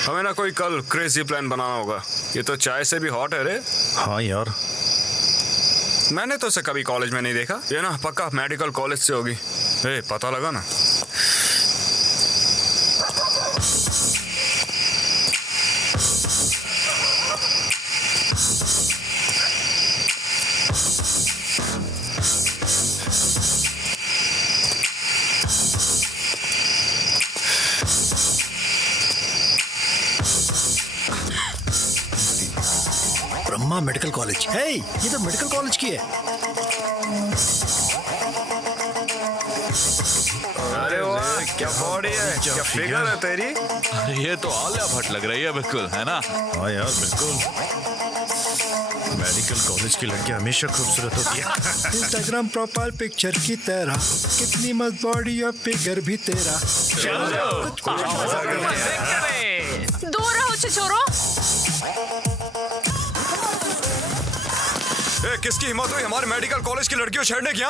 हमें ना कोई कल क्रेजी प्लान बनाना होगा। ये तो चाय से भी हॉट है रे। हाँ यार, मैंने तो इसे कभी कॉलेज में नहीं देखा। ये ना पक्का मेडिकल कॉलेज से होगी। ए, पता लगा ना। Brahma medical college. हे, ये तो मेडिकल कॉलेज की है। अरे वाह, क्या बॉडी है, क्या फिगर है तेरी। अरे ये तो आलिया भट्ट लग रही है बिल्कुल, है ना? हाँ यार बिल्कुल। मेडिकल कॉलेज की लड़कियां हमेशा खूबसूरत होती है। इंस्टाग्राम प्रोफाइल पिक्चर की तरह, कितनी मस्त बॉडी और फिगर भी तेरा। दूर रहो छिछोरो। ए, किसकी हिम्मत हुई हमारे मेडिकल कॉलेज की लड़कियों छेड़ने की?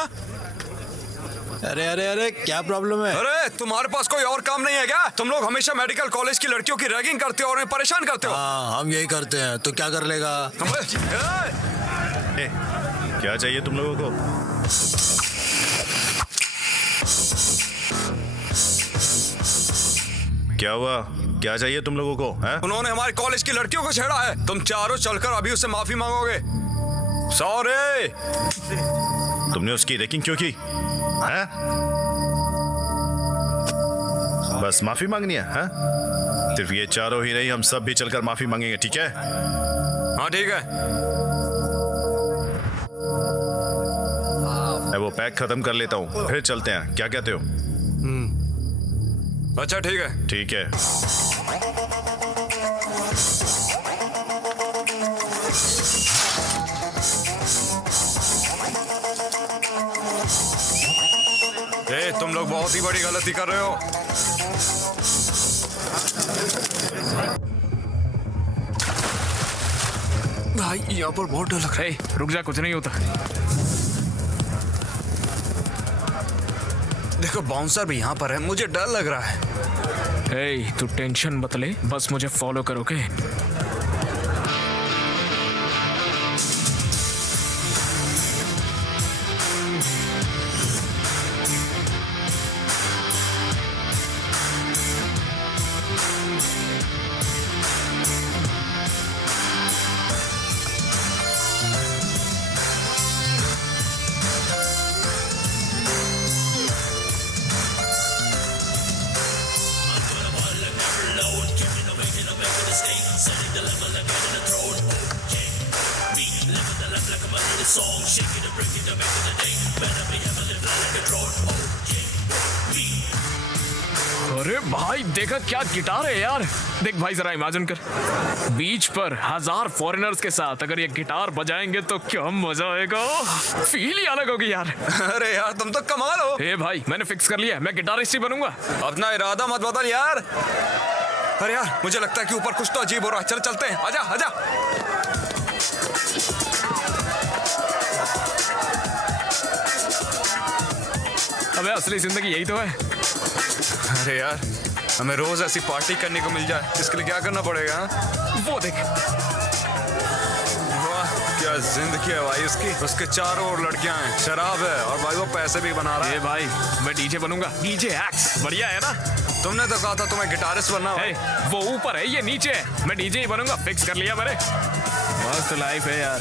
अरे अरे अरे, क्या प्रॉब्लम है? अरे तुम्हारे पास कोई और काम नहीं है क्या? तुम लोग हमेशा मेडिकल कॉलेज की लड़कियों की रैगिंग करते हो और उन्हें परेशान करते हो। हाँ, हम यही करते हैं, तो क्या कर लेगा? क्या चाहिए तुम लोगों को? क्या हुआ? क्या चाहिए तुम लोगों को? है? उन्होंने हमारे कॉलेज की लड़कियों को छेड़ा है। तुम चारों चलकर अभी उससे माफी मांगोगे। सॉरी। तुमने उसकी रैगिंग क्यों की? है? बस माफी मांगनी है? सिर्फ ये चारों ही नहीं, हम सब भी चलकर माफी मांगेंगे, ठीक है? हाँ ठीक है। मैं वो पैक खत्म कर लेता हूँ, फिर चलते हैं। क्या कहते हो? अच्छा ठीक है। ठीक है। ए, तुम लोग बहुत ही बड़ी गलती कर रहे हो। भाई यहाँ पर बहुत डर लग रहा है। रुक जा, कुछ नहीं होता। देखो बाउंसर भी यहाँ पर है, मुझे डर लग रहा है। हे, तू टेंशन मत ले, बस मुझे फॉलो करोगे। अरे भाई देखा क्या गिटार है यार। देख भाई जरा इमेजिन कर, बीच पर 1000 फॉरेनर्स के साथ अगर ये गिटार बजाएंगे तो क्या मजा आएगा। फील ही अलग होगी यार। अरे यार तुम तो कमाल हो। ए भाई मैंने फिक्स कर लिया, मैं गिटारिस्ट ही बनूंगा। अपना इरादा मत बदल यार। अरे यार मुझे लगता है कि ऊपर कुछ तो अजीब हो रहा है। चल चलते हैं, आजा आजा। अबे असली जिंदगी यही तो है। अरे यार हमें रोज ऐसी पार्टी करने को मिल जाए, इसके लिए क्या करना पड़ेगा? वो देख, वाह क्या जिंदगी है भाई उसकी। उसके चारों ओर लड़कियां हैं, शराब है और भाई वो पैसे भी बना रहा है। ए भाई मैं डीजे बनूंगा, डीजे एक्स। बढ़िया है ना? तुमने तो कहा था तुम्हें गिटारिस्ट बनना है। वो ऊपर है, ये नीचे है। मैं डीजे ही बनूंगा, फिक्स कर लिया मैंने। मस्त लाइफ है यार।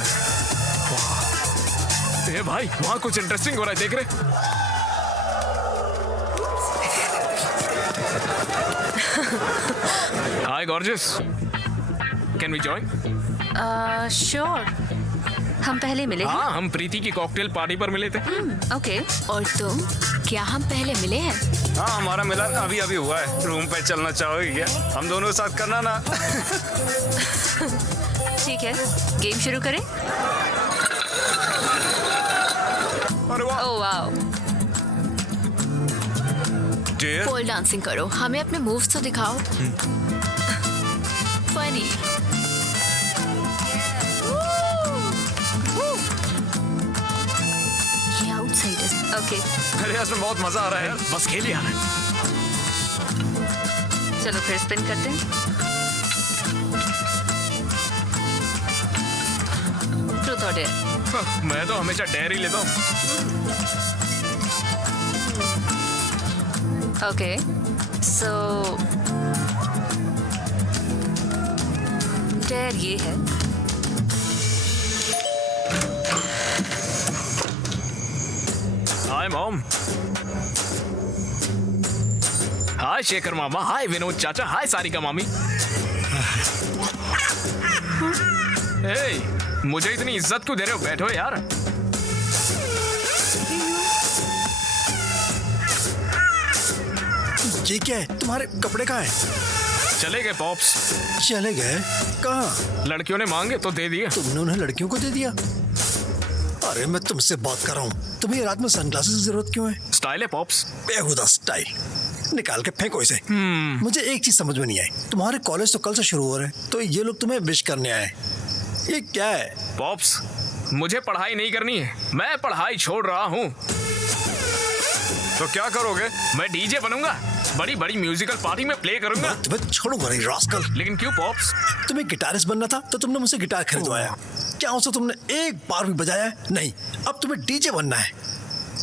ए भाई वहाँ कुछ इंटरेस्टिंग हो रहा है, देख रहे? Hi gorgeous, can we join? Sure. हम पहले मिले हैं? हाँ, हम प्रीति की कॉकटेल पार्टी पर मिले थे। ओके। और तुम, क्या हम पहले मिले हैं? हाँ हमारा मिलन अभी अभी हुआ है। रूम पे चलना चाहोगे क्या? हम दोनों साथ करना ना। ठीक है, गेम शुरू करें? अरे वाह। Oh wow. डियर, पोल डांसिंग करो, हमें अपने मूव्स तो दिखाओ। फनी। ये आउटसाइड है। ओके अरे इसमें बहुत मजा आ रहा है। बस खेल यार। चलो फिर स्पिन करते हैं। ऑर्डर। मैं तो हमेशा डेयरी लेता हूँ। ओके, सो डेयर ये है। Hi mom. हाय शेखर मामा, हाय विनोद चाचा, हाय सारिका मामी। हे, मुझे इतनी इज्जत क्यों दे रहे हो? बैठो यार। ये क्या है? तुम्हारे कपड़े कहाँ हैं? चले गए पॉप्स। चले गए? कहाँ? लड़कियों ने मांगे तो दे दिए। तुमने उन्हें लड़कियों को दे दिया? अरे मैं तुमसे बात कर रहा हूँ। तुम्हें रात में सनग्लासेस की जरूरत क्यों है? स्टाइल है पॉप्स। बेहुदा स्टाइल। निकाल के फेंको इसे। मुझे एक चीज समझ में नहीं आई, तुम्हारे कॉलेज तो कल से शुरू हो रहे हैं, तो ये लोग तुम्हें विश करने आए, ये क्या है? पॉप्स, मुझे पढ़ाई नहीं करनी है। मैं पढ़ाई छोड़ रहा हूँ। तो क्या करोगे? मैं डीजे बनूंगा। बड़ी बड़ी म्यूजिकल पार्टी में प्ले करूंगा। तुम्हें छोड़ूंगा नहीं रास्कल। लेकिन क्यों पॉप्स? तुम्हें गिटारिस्ट बनना था तो तुमने मुझसे गिटार खरीदवाया। क्या उसे तुमने एक बार भी बजाया है? नहीं। अब तुम्हें डीजे बनना है।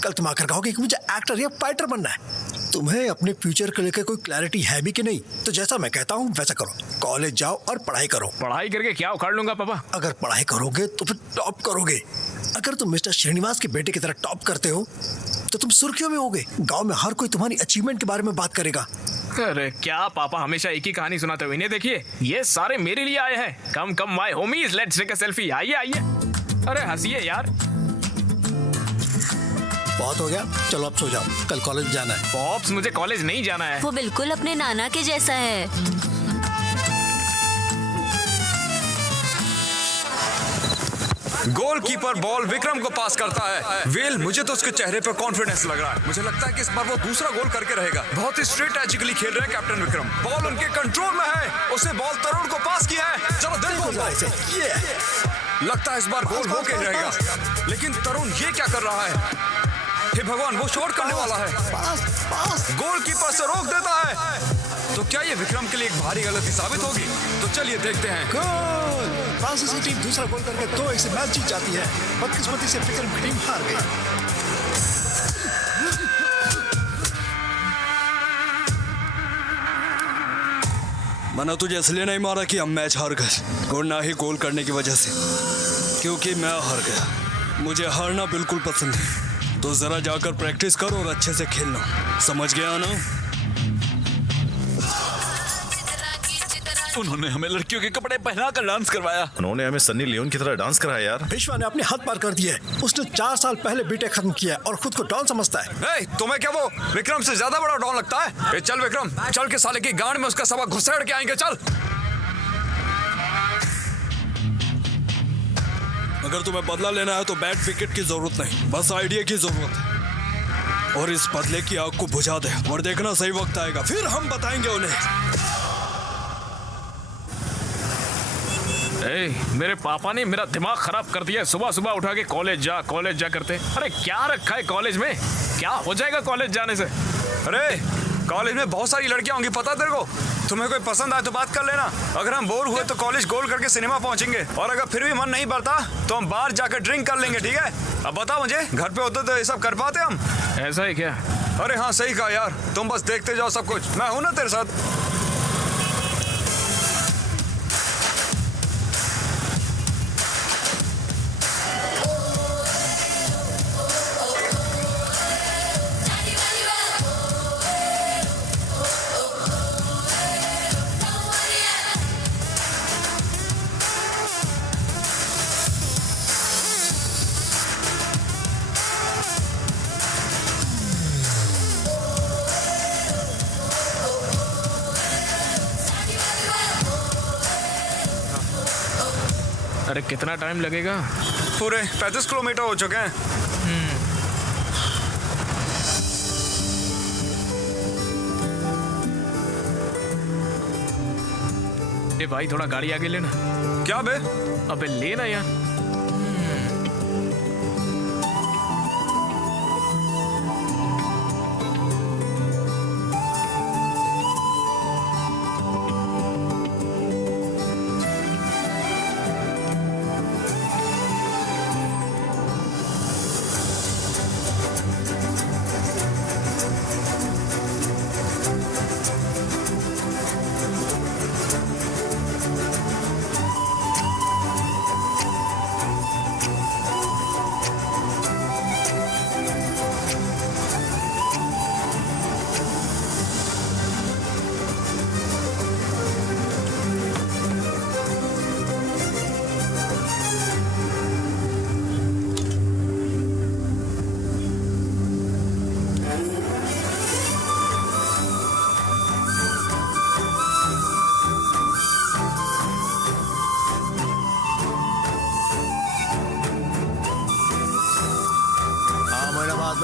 कल तुम आकर कहोगे कि मुझे एक्टर या फाइटर बनना है। तुम्हें अपने फ्यूचर को लेकर कोई क्लैरिटी है भी कि नहीं? तो जैसा मैं कहता हूँ वैसा करो। कॉलेज जाओ और पढ़ाई करो। पढ़ाई करके क्या उखाड़ लूंगा पापा? अगर पढ़ाई करोगे तो फिर टॉप करोगे। अगर तुम मिस्टर श्रीनिवास के बेटे की तरह टॉप करते हो तो तुम सुर्खियों में होगे। गांव में हर कोई तुम्हारी अचीवमेंट के बारे में बात करेगा। अरे क्या पापा हमेशा एक ही कहानी सुनाते हो? इन्हें देखिए, ये सारे मेरे लिए आए हैं। Come come my homies, let's take a selfie. आइए आइए। अरे हंसिए यार। बहुत हो गया, चलो अब सो जाओ, कल कॉलेज जाना है। पॉप्स, मुझे कॉलेज नहीं जाना है। वो बिल्कुल अपने नाना के जैसा है। गोलकीपर बॉल विक्रम को पास करता है। वेल, मुझे तो उसके चेहरे पे कॉन्फिडेंस लग रहा है। मुझे लगता है कि इस बार वो दूसरा गोल करके रहेगा। बहुत ही स्ट्रेटेजिकली खेल रहे हैं कैप्टन विक्रम। बॉल उनके कंट्रोल में है। उसने बॉल तरुण को पास किया है। चलो देखो, लगता है इस बार गोल होके ही रहेगा। लेकिन तरुण ये क्या कर रहा है? हे भगवान, वो शॉट करने वाला है। गोलकीपर से रोक देता है। तो क्या ये विक्रम के लिए एक भारी गलती साबित होगी? तो चलिए देखते हैं। गोल! फ्रांसीसी टीम दूसरा गोल करके 2-1 से मैच जीत जाती है। बदकिस्मती से विक्रम की टीम हार गई। मैंने तुझे इसलिए नहीं मारा कि हम मैच हार गए, और ना ही गोल करने की वजह से, क्योंकि मैं हार गया। मुझे हारना बिल्कुल पसंद है। तो जरा जाकर प्रैक्टिस करो और अच्छे से खेलना, समझ गया ना? उन्होंने हमें लड़कियों के कपड़े पहना कर डांस करवाया। उन्होंने हमें सन्नी लियोन की तरह डांस कराया यार। विश्वा ने अपने हद पार कर दिया है। उसने 4 साल पहले बीटेक खत्म किया है और खुद को डॉन समझता है। तुम्हें क्या वो विक्रम से ज्यादा बड़ा डॉन लगता है? चल विक्रम, चल के साले की गांड में उसका सबक घुसेड़ के आएंगे। चल। अगर तुम्हें बदला लेना है तो बैट विकेट की जरूरत नहीं, बस आइडिया की जरूरत है। और इस बदले की आग को बुझा दे, और देखना सही वक्त आएगा, फिर हम बताएंगे उन्हें। मेरे पापा ने मेरा दिमाग खराब कर दिया। सुबह सुबह उठा के कॉलेज जा करते। अरे क्या रखा है कॉलेज में? क्या हो जाएगा कॉलेज जाने से? अरे कॉलेज में बहुत सारी लड़कियां होंगी, पता तेरे को? तुम्हें कोई पसंद आए तो बात कर लेना। अगर हम बोर हुए तो कॉलेज गोल करके सिनेमा पहुंचेंगे, और अगर फिर भी मन नहीं भरता तो हम बाहर जाकर ड्रिंक कर लेंगे, ठीक है? अब बता मुझे, घर पे होते तो ये सब कर पाते हम? ऐसा है क्या? अरे हाँ, सही कहा यार। तुम बस देखते जाओ सब कुछ, मैं हूं ना तेरे साथ। अरे कितना टाइम लगेगा? पूरे 35 किलोमीटर हो चुके हैं। ए भाई, थोड़ा गाड़ी आगे लेना। क्या बे? अबे लेना यार।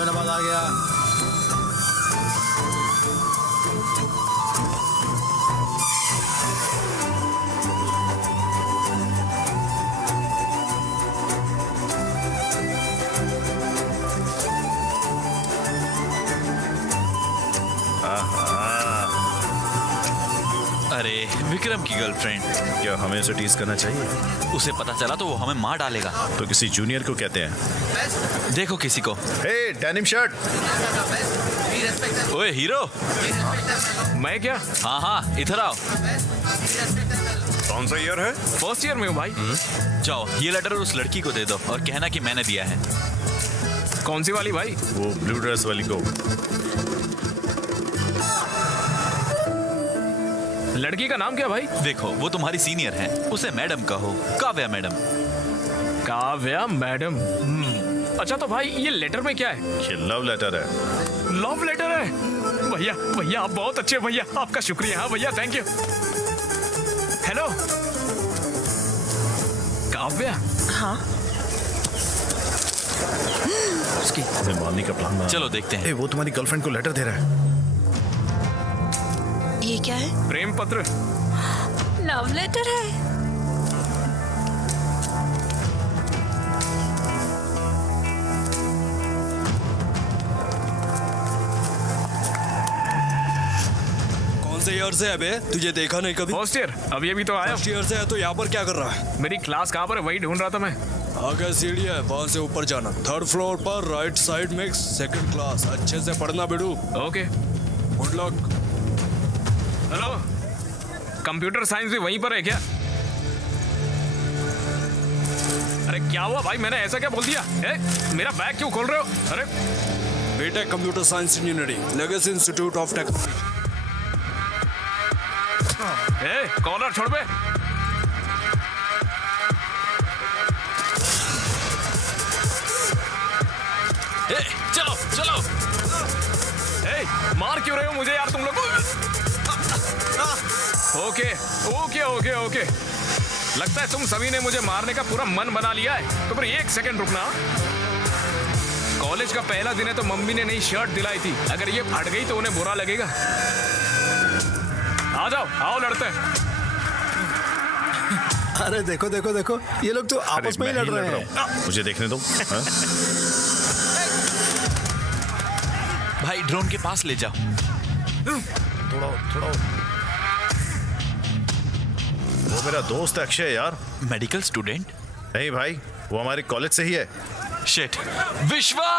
हुसैनाबाद आ गया। अरे विक्रम की गर्लफ्रेंड, क्या हमें उसे टीज करना चाहिए? उसे पता चला तो वो हमें मार डालेगा। तो किसी जूनियर को कहते हैं। देखो किसी को। हे डेनिम शर्ट। ओए हीरो। मैं क्या? हाँ हाँ इधर आओ। कौन सा ईयर है? फर्स्ट ईयर में हूँ भाई। जाओ ये लेटर उस लड़की को दे दो और कहना कि मैंने दिया है। कौन सी वाली भाई? वो ब्लू ड्रेस वाली को। लड़की का नाम क्या भाई? देखो वो तुम्हारी सीनियर है, उसे मैडम कहो, काव्या मैडम। काव्या मैडम। अच्छा तो भाई ये लेटर में क्या है? ये लव लेटर है। लव लेटर है? भैया भैया आप बहुत अच्छे भैया, आपका शुक्रिया। हाँ भैया थैंक यू। हेलो काव्या। हाँ उसे मारने का प्लान बना। चलो देखते हैं। ए, वो तुम्हारी गर्लफ्रेंड को लेटर दे रहा है। ये क्या है? प्रेम पत्र। लव लेटर है? कौन से ईयर से है बे? तुझे देखा नहीं कभी? फर्स्ट ईयर अभी अभी तो आया। फर्स्ट ईयर से है तो यहाँ पर क्या कर रहा है? मेरी क्लास कहाँ पर है वही ढूंढ रहा था मैं। आगे सीढ़ी है, वहाँ से ऊपर जाना। थर्ड फ्लोर पर राइट साइड में सेकंड क्लास। अच्छे से पढ़ना बेडू। Okay good luck. Hello computer science भी वहीं पर है क्या? अरे क्या हुआ भाई, मैंने ऐसा क्या बोल दिया? मेरा बैग क्यों खोल रहे हो? अरे BTech computer science engineering, legacy institute of technology. Collar छोड़ बे। चलो चलो। मार क्यों रहे हो मुझे यार तुम लोग? ओके ओके ओके ओके, लगता है तुम सभी ने मुझे मारने का पूरा मन बना लिया है। तो फिर एक सेकंड रुकना। कॉलेज का पहला दिन है तो मम्मी ने नई शर्ट दिलाई थी, अगर ये फट गई तो उन्हें बुरा लगेगा। आ जाओ आओ लड़ते हैं। अरे देखो देखो देखो, ये लोग तो आपस में ही लड़ रहे हैं। मुझे देखने दो। हाँ? भाई ड्रोन के पास ले जाओ। थोड़ा थोड़ा। वो मेरा दोस्त है अक्षय यार। Medical student? नहीं भाई, वो हमारे कॉलेज से ही है। शिट। विश्वा।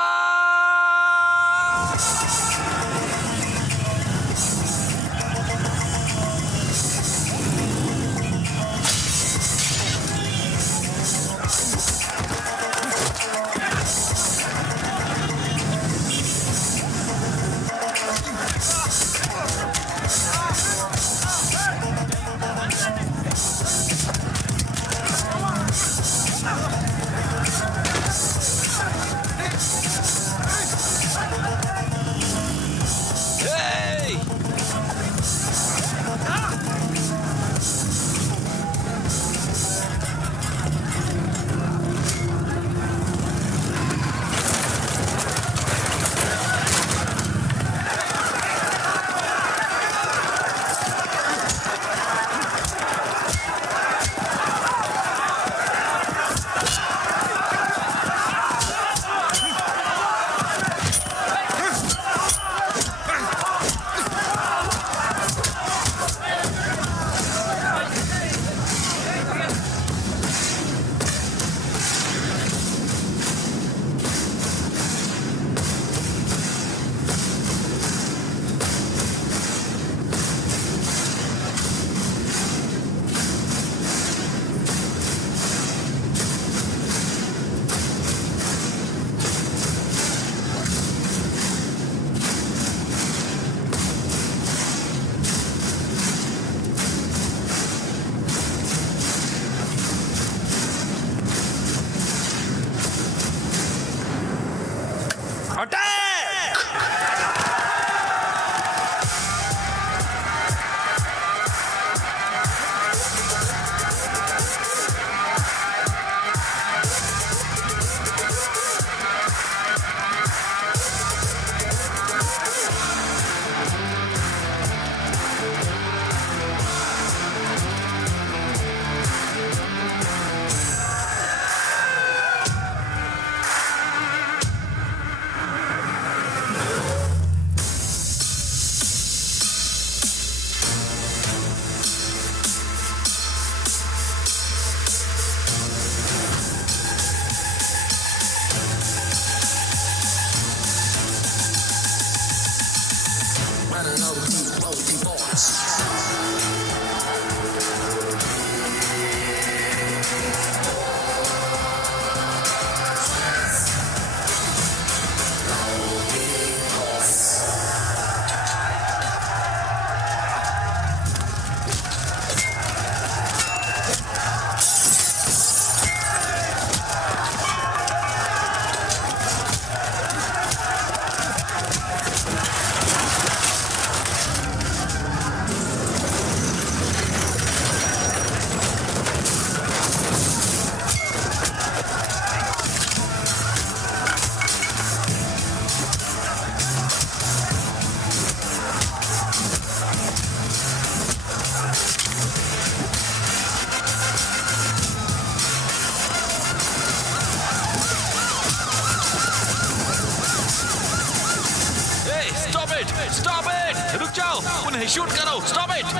जाओ, उन्हें शूट करो। स्टॉप इट,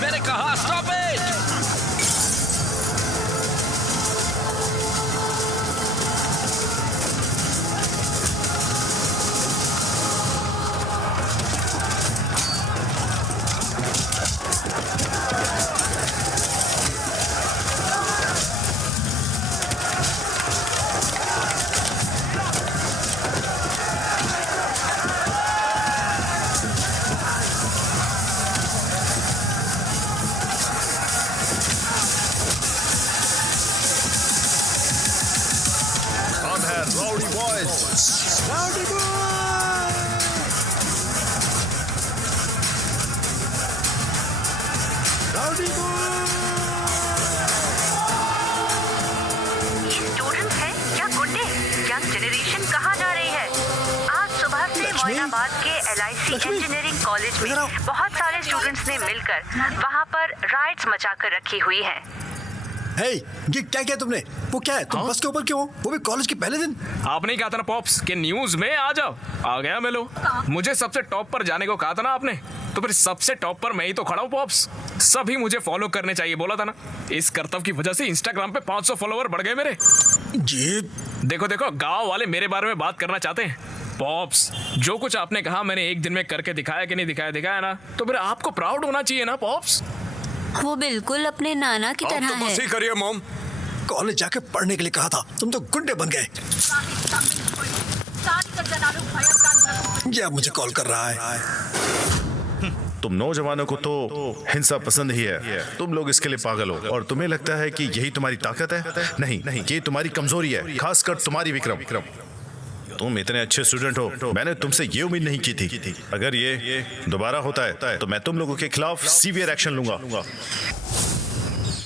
मैंने कहा स्टॉप इट। हम हैं राउडी बॉयज। स्टूडेंट है या गुंडे? यंग जनरेशन कहाँ जा रही है? आज सुबह से लक्ष्मी? मोइनाबाद के LIC लक्ष्मी? इंजीनियरिंग कॉलेज में इधर आओ। बहुत सारे स्टूडेंट्स ने मिलकर वहाँ पर राइड्स मचाकर रखी हुई हैं। हे, ये क्या किया तुमने? वो क्या है? तुम बस के ऊपर क्यों हो? वो भी कॉलेज के पहले दिन? आपने ही कहा था ना पॉप्स कि न्यूज में आ जाओ। आ गया मैं लो। मुझे सबसे टॉप पर जाने को कहा था ना आपने, तो फिर सबसे टॉप पर मैं ही तो खड़ा हूँ पॉप्स। सभी मुझे फॉलो करने चाहिए बोला था ना। इस कर्तव्य की वजह से इंस्टाग्राम पे 500 फॉलोवर बढ़ गए मेरे। जी देखो देखो, गांव वाले मेरे बारे में बात करना चाहते हैं। पॉप्स, जो कुछ आपने कहा मैंने एक दिन में करके दिखाया कि नहीं दिखाया? दिखाया ना, तो फिर आपको प्राउड होना चाहिए ना पॉप्स। वो बिल्कुल अपने नाना की अब तरह तो है। बस ही करिए मॉम। कॉलेज जाके पढ़ने के लिए कहा था, तुम तो गुंडे बन गए। ये अब मुझे कॉल कर रहा है। तुम नौजवानों को तो हिंसा पसंद ही है। तुम लोग इसके लिए पागल हो और तुम्हें लगता है कि यही तुम्हारी ताकत है। नहीं नहीं, ये तुम्हारी कमजोरी है, खासकर तुम्हारी विक्रम। तुम इतने अच्छे स्टूडेंट हो, मैंने तुमसे ये उम्मीद नहीं की थी। अगर ये दोबारा होता है तो मैं तुम लोगों के खिलाफ सीवियर एक्शन लूंगा।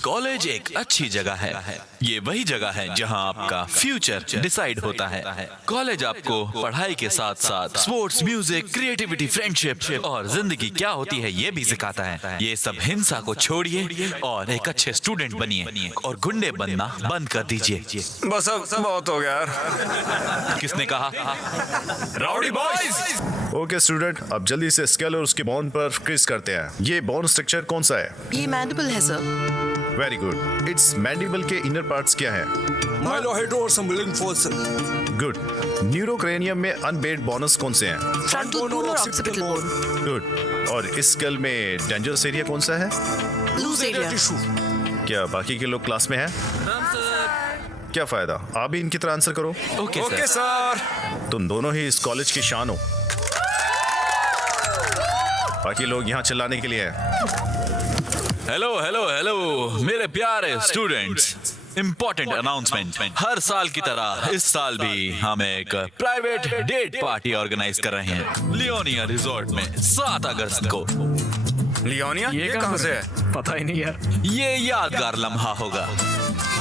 कॉलेज एक अच्छी जगह है। ये वही जगह है जहां आपका फ्यूचर डिसाइड होता है। कॉलेज आपको पढ़ाई के साथ साथ स्पोर्ट्स, म्यूजिक, क्रिएटिविटी, फ्रेंडशिप और जिंदगी क्या होती है ये भी सिखाता है। ये सब हिंसा को छोड़िए और एक अच्छे स्टूडेंट बनिए और गुंडे बनना बंद कर दीजिए। बस अब बहुत हो गया यार। किसने कहा? Rowdy boys. ओके स्टूडेंट, अब जल्दी से स्केल और उसके बॉन्ड पर क्विज करते हैं। ये बॉन्ड स्ट्रक्चर कौन सा है? ये मैंडिबल है sir. Very good. It's mandible के इनर पार्ट्स क्या है? माइलोहेड्रो और सिम्बलिंग फोर्सल। गुड। न्यूरोक्रेनियम में अनबेड बोनस कौन से हैं? फ्रंटल बोन और ऑक्सीपिटल बोन। गुड। और इस स्केल में डेंजरस एरिया कौन सा है? Loose area. क्या बाकी के लोग क्लास में हैं? क्या फायदा, आप भी इनकी तरह आंसर करो। Okay sir. तुम दोनों ही इस कॉलेज की शान हो। बाकी लोग यहाँ चिल्लाने के लिए हैं। हेलो हेलो हेलो मेरे प्यारे स्टूडेंट्स, इम्पोर्टेंट अनाउंसमेंट। हर साल की तरह इस साल भी हम एक प्राइवेट डेट पार्टी ऑर्गेनाइज कर रहे हैं लियोनिया रिजॉर्ट में 7 अगस्त को। लियोनिया ये कहाँ से है? पता ही नहीं यार। ये यादगार लम्हा होगा।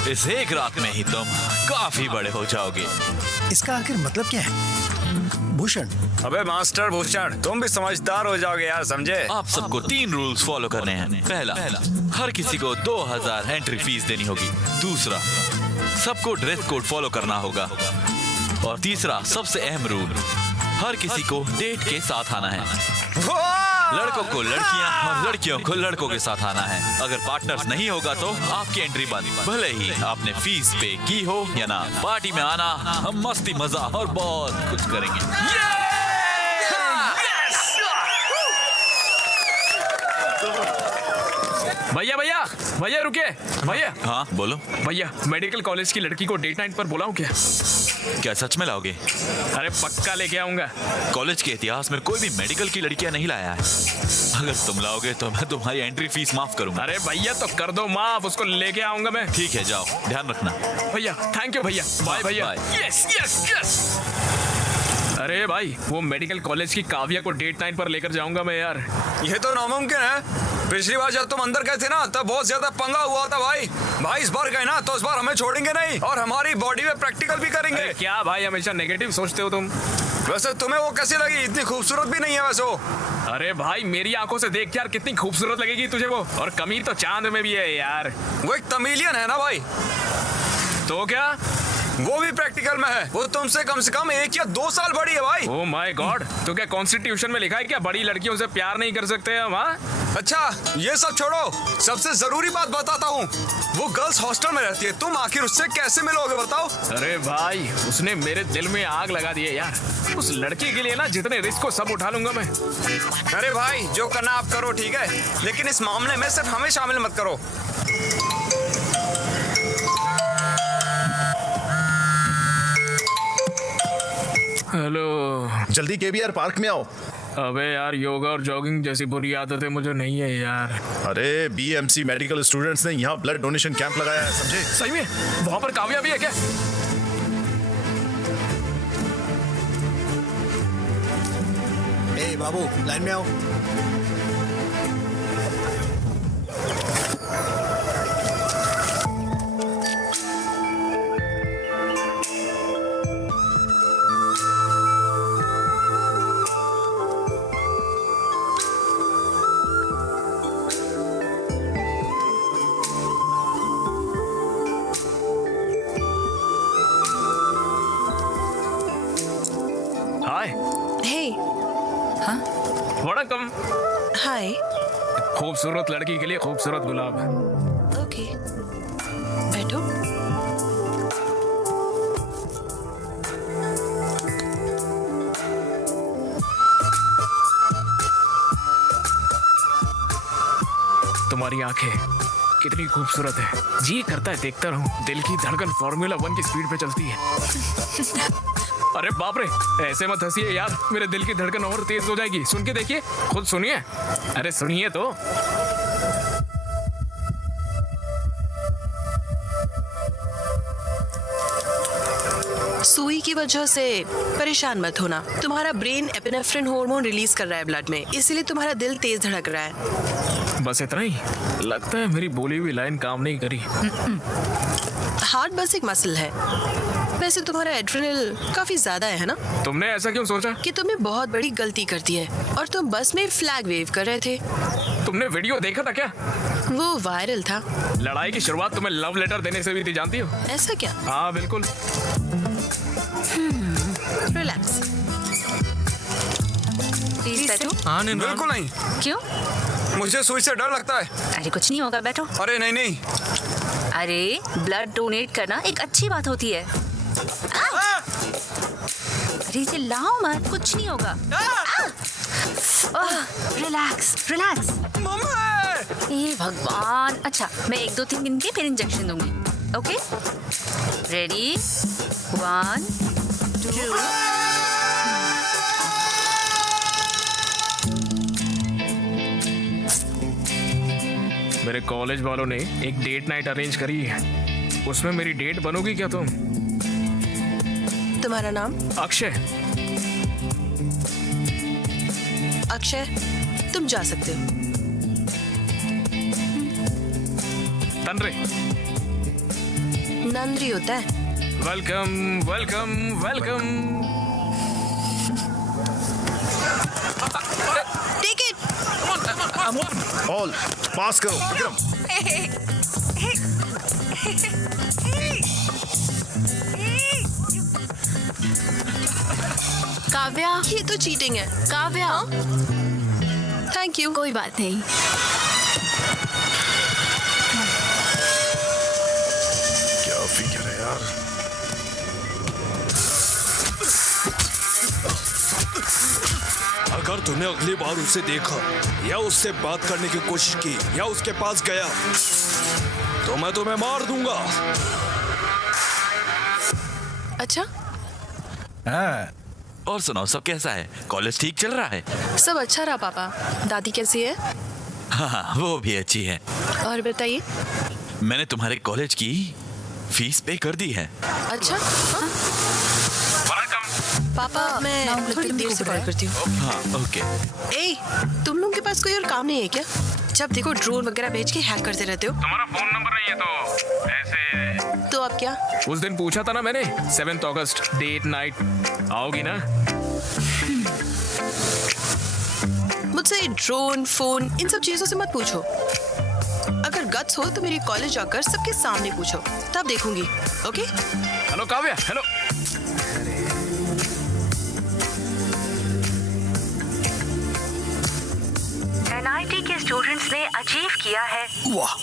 इस एक रात में ही तुम काफी बड़े हो जाओगे। इसका आखिर मतलब क्या है? भूषण, अबे मास्टर भूषण, तुम भी समझदार हो जाओगे यार, समझे? आप सबको 3 रूल्स फॉलो करने हैं। पहला, हर किसी को 2000 एंट्री फीस देनी होगी। दूसरा, सबको ड्रेस कोड फॉलो करना होगा। और तीसरा, सबसे अहम रूल, हर किसी को डेट के साथ आना है। लड़कों को लड़कियां और लड़कियों को लड़कों के साथ आना है। अगर पार्टनर्स नहीं होगा तो आपकी एंट्री बंद, भले ही आपने फीस पे की हो या ना। पार्टी में आना, हम मस्ती मजा और बहुत कुछ करेंगे। भैया भैया भैया रुके भैया। हाँ बोलो। भैया, मेडिकल कॉलेज की लड़की को डेट नाइट पर बुलाऊं क्या? क्या सच में लाओगे? अरे पक्का लेके आऊंगा। कॉलेज के इतिहास में कोई भी मेडिकल की लड़कियां नहीं लाया है। अगर तुम लाओगे तो मैं तुम्हारी एंट्री फीस माफ करूंगा। अरे भैया तो कर दो माफ, उसको लेके आऊंगा मैं। ठीक है, जाओ, ध्यान रखना। भैया थैंक यू भैया। बाय भैया। Yes yes yes. अरे भाई, वो मेडिकल कॉलेज की काव्या को डेट नाइट पर लेकर जाऊंगा मैं यार। ये तो नामुमकिन है। पिछली बार जब तुम अंदर गए थे ना, तब बहुत ज्यादा पंगा हुआ था भाई। इस बार गए ना तो इस बार हमें छोड़ेंगे नहीं और हमारी बॉडी में प्रैक्टिकल भी करेंगे। अरे क्या भाई, हमेशा नेगेटिव सोचते हो तुम। वैसे तुम्हें वो कैसी लगी? इतनी खूबसूरत भी नहीं है वैसे वो। अरे भाई, मेरी आंखों से देख यार, कितनी खूबसूरत लगेगी तुझे वो। और कमीर तो चांद में भी है यार। वो एक तमिलियन है ना भाई। तो क्या? वो भी प्रैक्टिकल में है। वो तुमसे कम से कम 1 या 2 साल बड़ी है भाई। ओ माय गॉड, तो क्या कॉन्स्टिट्यूशन में लिखा है क्या बड़ी लड़कियों से प्यार नहीं कर सकते हम? हाँ, अच्छा ये सब छोड़ो, सबसे जरूरी बात बताता हूँ। वो गर्ल्स हॉस्टल में रहती है, तुम आखिर उससे कैसे मिलोगे बताओ? अरे भाई, उसने मेरे दिल में आग लगा दी है यार। उस लड़की के लिए ना जितने रिस्क हो सब उठा लूंगा मैं। अरे भाई जो करना आप करो, ठीक है, लेकिन इस मामले में सिर्फ हमें शामिल मत करो। हेलो। जल्दी केबीआर पार्क में आओ। अबे यार, योगा और जॉगिंग जैसी बुरी आदतें मुझे नहीं है यार। अरे बीएमसी मेडिकल स्टूडेंट्स ने यहाँ ब्लड डोनेशन कैंप लगाया है, समझे? सही में? वहाँ पर काव्या भी है क्या? ए बाबू, लाइन में आओ। हाय। Hey, वड़कम। hi. खूबसूरत लड़की के लिए खूबसूरत गुलाब। Okay. बैठो। तुम्हारी आंखें कितनी खूबसूरत है, जी करता है देखता रहूं। दिल की धड़कन फार्मूला 1 की स्पीड पे चलती है। अरे बाप रे, ऐसे मत हंसिए यार, मेरे दिल की धड़कन और तेज हो जाएगी। सुन के देखिए, खुद सुनिए। अरे सुनिए तो। सुई की वजह से परेशान मत होना। तुम्हारा ब्रेन एपिनेफ्रिन हार्मोन रिलीज कर रहा है ब्लड में, इसीलिए तुम्हारा दिल तेज धड़क रहा है। बस इतना ही? लगता है मेरी बोली हुई लाइन काम नहीं करी। हार्ट बस एक मसल है। वैसे तुम्हारा एड्रेनल काफी ज्यादा है ना? तुमने ऐसा क्यों सोचा? कि तुमने बहुत बड़ी गलती कर दी है और तुम बस में फ्लैग वेव कर रहे थे। तुमने वीडियो देखा था क्या? वो वायरल था। लड़ाई की शुरुआत तुम्हें लव लेटर देने से भी थी, जानती हो? ऐसा क्या? हाँ बिल्कुल। रिलैक्स। प्लीज बैठो। बिल्कुल नहीं, क्यों? मुझे सुई से डर लगता है। अरे कुछ नहीं होगा, बैठो। अरे नहीं नहीं। अरे ब्लड डोनेट करना एक अच्छी बात होती है। अरे चिल्लाओ मत, कुछ नहीं होगा। Relax relax. ए भगवान। अच्छा, मैं 1 2 3 गिन के फिर इंजेक्शन दूंगी। Okay, ready? 1 2। मेरे कॉलेज वालों ने एक डेट नाइट अरेंज करी है, उसमें मेरी डेट बनोगी क्या तुम? तुम्हारा नाम? अक्षय। अक्षय, तुम जा सकते हो। तन्रे। नंद्री होता है। Welcome welcome welcome. Take it. All pass करो विक्रम। काव्या, ये तो चीटिंग है। काव्या। Thank you. कोई बात नहीं। क्या फिक्र है यार। अगर तूने अगली बार उसे देखा या उससे बात करने की कोशिश की या उसके पास गया तो मैं तुम्हें मार दूंगा। अच्छा, और सुनाओ, सब कैसा है? कॉलेज ठीक चल रहा है? सब अच्छा रहा पापा। दादी कैसी है? हाँ, वो भी अच्छी है। और बताइए। मैंने तुम्हारे कॉलेज की फीस पे कर दी है। अच्छा, हाँ? पापा, मैं थोड़ी देर से कॉल करती हूँ। हाँ ओके। ए, तुम लोगों के पास कोई और काम नहीं है क्या? जब देखो ड्रोन वगैरह भेज के हैक करते रहते हो। तुम्हारा फोन नंबर नहीं है तो ऐसे। तो अब क्या? उस दिन पूछा था ना मैंने, 7 अगस्त डेट नाइट, आओगी ना? मुझसे ड्रोन, फोन, इन सब चीजों से मत पूछो। अगर गट्स हो तो मेरी कॉलेज जाकर सबके सामने पूछो, तब देखूंगी। Okay? Hello Kavya, hello. NIT के स्टूडेंट्स ने अचीव किया है। वाह,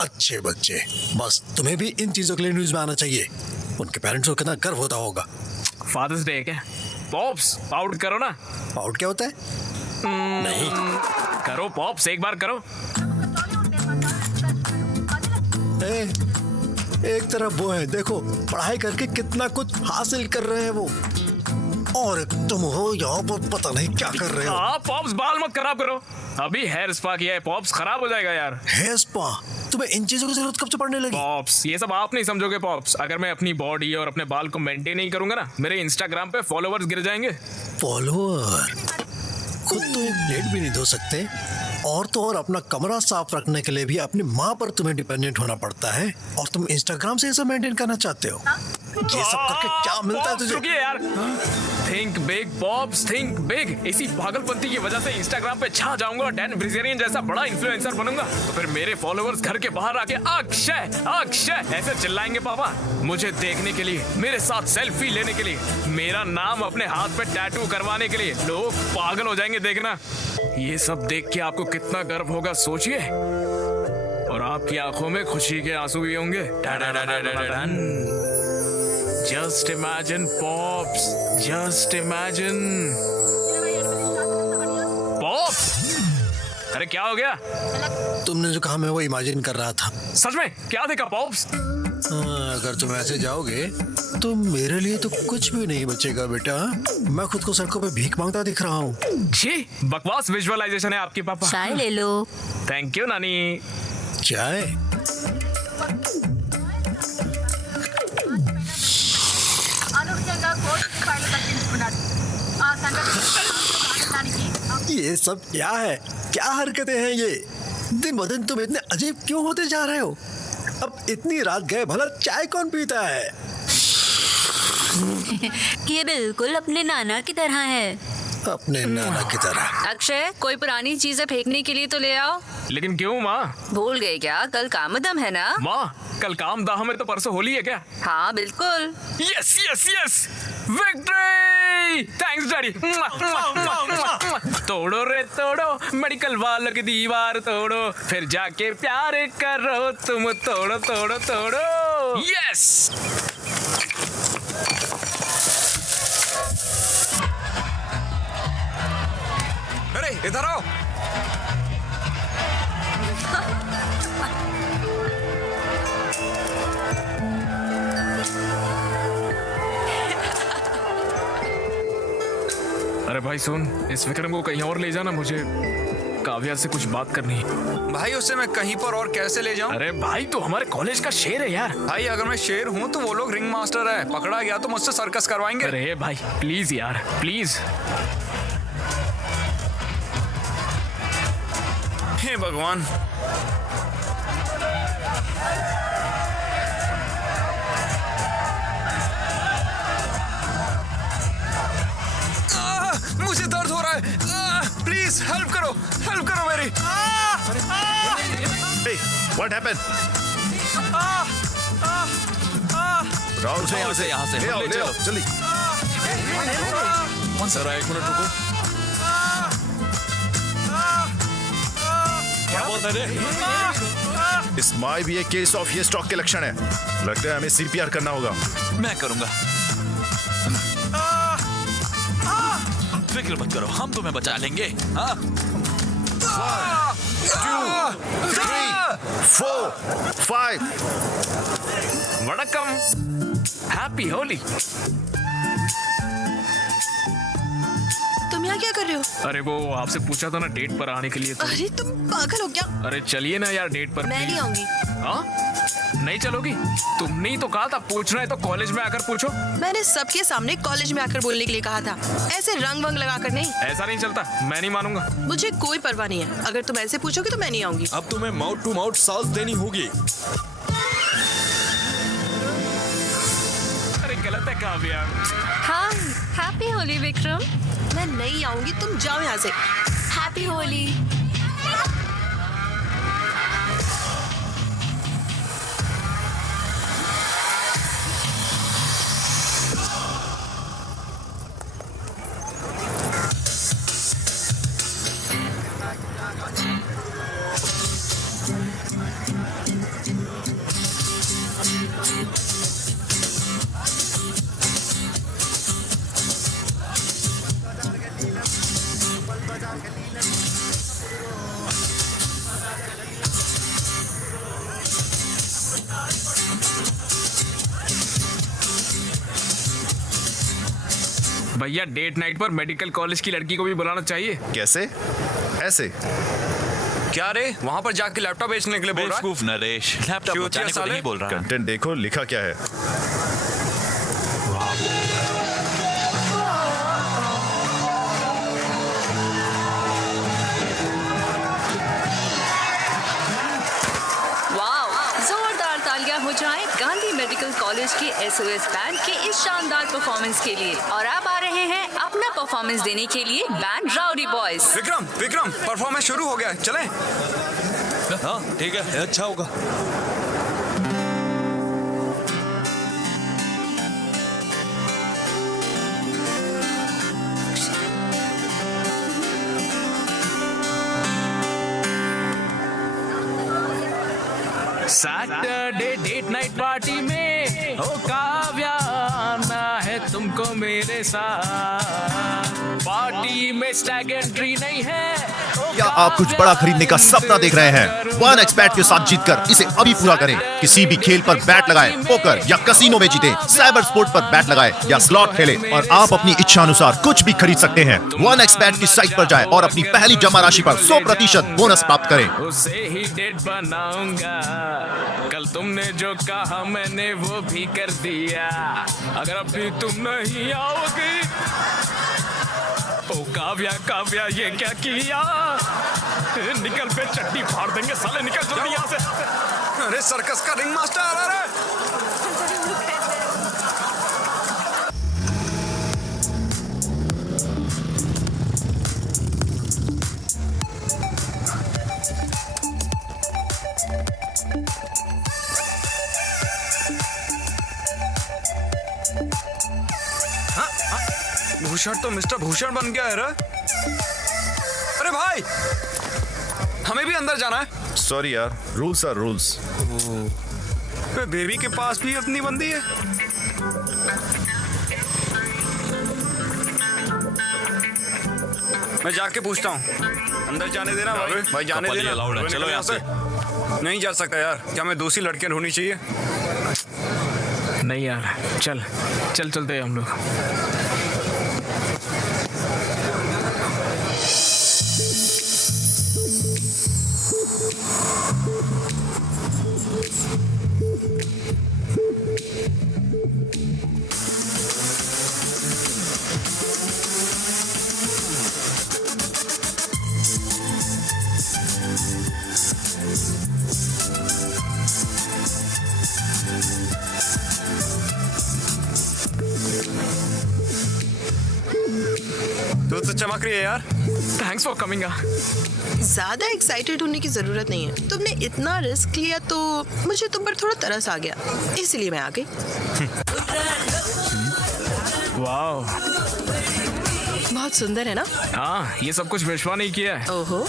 अच्छे बच्चे। बस तुम्हें भी इन चीजों के लिए न्यूज में आना चाहिए। उनके पेरेंट्स को कितना गर्व होता होगा। फादर्स डे है क्या? पॉप्स आउट करो ना। आउट क्या होता है? नहीं, करो पॉप्स, एक बार करो। एक तरफ वो है, देखो पढ़ाई करके कितना कुछ हासिल कर रहे हैं वो, और एक तुम हो यहाँ पर पता नहीं क्या कर रहे हो। हाँ पॉप्स, बाल मत खराब करो। अभी हेयर स्पा किया है पॉप्स, खराब हो जाएगा यार। Hair spa? तुम्हें इन चीजों की जरूरत कब से पड़ने लगी? पॉप्स, ये सब आप नहीं समझोगे पॉप्स। अगर मैं अपनी बॉडी और अपने बाल को मेंटेन नहीं करूंगा ना, मेरे इंस्टाग्राम पे फॉलोवर्स गिर जाएंगे। फॉलोअर? खुद तो एक प्लेट भी नहीं धो सकते, और तो और अपना कमरा साफ रखने के लिए भी अपनी माँ पर तुम्हें डिपेंडेंट होना पड़ता है, और तुम इंस्टाग्राम से ये सब मेंटेन करना चाहते हो? ये सब करके क्या मिलता है तुझे? रुकिए यार। Think big pops, think big. इसी पागलपंती की वजह से इंस्टाग्राम पे छा जाऊंगा और डैन ब्रिजेरियन जैसा बड़ा इन्फ्लुएंसर बनूंगा, तो फिर मेरे फॉलोअर्स घर के बाहर आके अक्षय अक्षय ऐसे चिल्लाएंगे पापा, मुझे देखने के लिए, मेरे साथ सेल्फी लेने के लिए, मेरा नाम अपने हाथ पे टैटू करवाने के लिए। लोग पागल हो जाएंगे देखना। ये सब देख के आपको कितना गर्व होगा सोचिए, और आपकी आंखों में खुशी के आंसू भी होंगे। Just imagine Pops, just imagine Pops। अरे क्या हो गया? तुमने जो कहा मैं वो इमेजिन कर रहा था। सच में क्या देखा पॉप्स? अगर तुम ऐसे जाओगे तो मेरे लिए तो कुछ भी नहीं बचेगा बेटा। मैं खुद को सड़कों पे भीख मांगता दिख रहा हूँ। जी, बकवास विजुअलाइजेशन है आपकी पापा। चाय ले लो। थैंक यू नानी। चाय? ये सब क्या है? क्या हरकतें हैं ये? दिन ब दिन तुम इतने अजीब क्यों होते जा रहे हो? अब इतनी रात गए भला चाय कौन पीता है? ये बिल्कुल अपने नाना की तरह है। अपने नाना की तरह? अक्षय, कोई पुरानी चीजें फेंकने के लिए तो ले आओ। लेकिन क्यों माँ? भूल गए क्या? कल कामदम है ना? माँ, कल कामदाह में तो परसों होली है क्या? हाँ बिल्कुल। Yes yes yes, victory! Thanks daddy. तोड़ो रे तोड़ो, मेडिकल वालों की दीवार तोड़ो, फिर जाके प्यार करो तुम, तोड़ो तोड़ो तोड़ो। यस। अरे इधर आओ। अरे भाई सुन, इस विक्रम को कहीं और ले जाना, मुझे काव्या से कुछ बात करनी है। भाई उसे मैं कहीं पर और कैसे ले जाऊं? अरे भाई तो हमारे कॉलेज का शेर है यार। भाई अगर मैं शेर हूं तो वो लोग रिंग मास्टर है, पकड़ा गया तो मुझसे सर्कस करवाएंगे। अरे भाई प्लीज यार, प्लीज। हे भगवान। मुझे दर्द हो रहा है, प्लीज हेल्प करो मेरी। Hey, what happened? राहुल से यहाँ से ले आओ जल्दी। जरा एक मिनट रुको। क्या बोलते रे? इस माई भी एक केस ऑफ ये स्टॉक के लक्षण है। लगता है हमें सीपीआर करना होगा। मैं करूंगा। फिक्र मत करो, हम तुम्हें बचा लेंगे। हाँ? 1, 2, 3, 4, 5। वड़कम, हैप्पी होली। तुम यहाँ क्या कर रहे हो? अरे वो आपसे पूछा था ना डेट पर आने के लिए तो। अरे तुम पागल हो क्या? अरे चलिए ना यार डेट पर। मैं नहीं आऊंगी। हाँ? नहीं चलोगी? तुमने ही तो कहा था पूछना है तो कॉलेज में आकर पूछो। मैंने सबके सामने कॉलेज में आकर बोलने के लिए कहा था, ऐसे रंग वंग लगा कर नहीं। ऐसा नहीं चलता, मैं नहीं मानूंगा। मुझे कोई परवाह नहीं है, अगर तुम ऐसे पूछोगे तो मैं नहीं आऊंगी। अब तुम्हें माउथ टू माउथ साथ देनी होगी। अरे गलत है काव्या। हाँ, हैप्पी होली विक्रम। मैं नहीं आऊंगी, तुम जाओ यहाँ से। हैप्पी होली। भैया डेट नाइट पर मेडिकल कॉलेज की लड़की को भी बुलाना चाहिए। कैसे? ऐसे? क्या रे, वहाँ पर जाके लैपटॉप बेचने के लिए बोल रहा है? बेवकूफ नरेश, लैपटॉप क्यों बचाने को साले? नहीं बोल रहा। कंटेंट देखो, लिखा क्या है। जोरदार तालियां हो जाएं गांधी मेडिकल कॉलेज के SOS बैंड के इस शानदार परफॉर्मेंस के लिए। और अब आ रहे हैं अपना परफॉर्मेंस देने के लिए band rowdy boys. Vikram, performance शुरू हो गया है, चलें? हाँ ठीक है, अच्छा होगा। सैटरडे डेट नाइट पार्टी में हो काव्या, आना है तुमको मेरे साथ। पार्टी में स्टैग एंट्री नहीं है। क्या आप कुछ बड़ा खरीदने का सपना देख रहे हैं? 1xBet के साथ जीतकर इसे अभी पूरा करें। किसी भी खेल पर बैट लगाएं, पोकर या कसिनो में जीतें, साइबर स्पोर्ट पर बैट लगाएं या स्लॉट खेलें और आप अपनी इच्छा अनुसार कुछ भी खरीद सकते हैं। 1xBet की साइट पर जाएं और अपनी पहली जमा राशि पर 100% बोनस प्राप्त करें। उसे ही डेट बनाऊंगा। कल तुमने जो कहा मैंने वो भी कर दिया। अगर अभी तुम नहीं आओगी, ओ काव्या ये क्या किया? निकल पे चट्टी फाड़ देंगे साले, निकल जल्दी यहाँ से। अरे सर्कस का रिंग मास्टर आ रहा है। भूषण तो मिस्टर भूषण बन गया है रे। अरे भाई, हमें भी अंदर जाना है। सॉरी यार, रूल्स आर रूल्स। बेबी के पास भी अपनी बंदी है। मैं जाके पूछता हूँ, अंदर जाने देना भाई जाने कपल ही देना। allowed है, चलो यहाँ से। नहीं जा सकता यार, क्या मैं दूसरी लड़कियां ढूंढनी चाहिए? नहीं यार, चलते हैं हम लोग। तो चमक रही है यार। Thanks for coming. ज्यादा एक्साइटेड होने की जरूरत नहीं है। तुमने इतना रिस्क लिया तो मुझे तुम पर थोड़ा तरस आ गया, इसलिए मैं आ गई। वाह, बहुत सुंदर है ना? हाँ, ये सब कुछ विश्वा नहीं किया है। ओहो,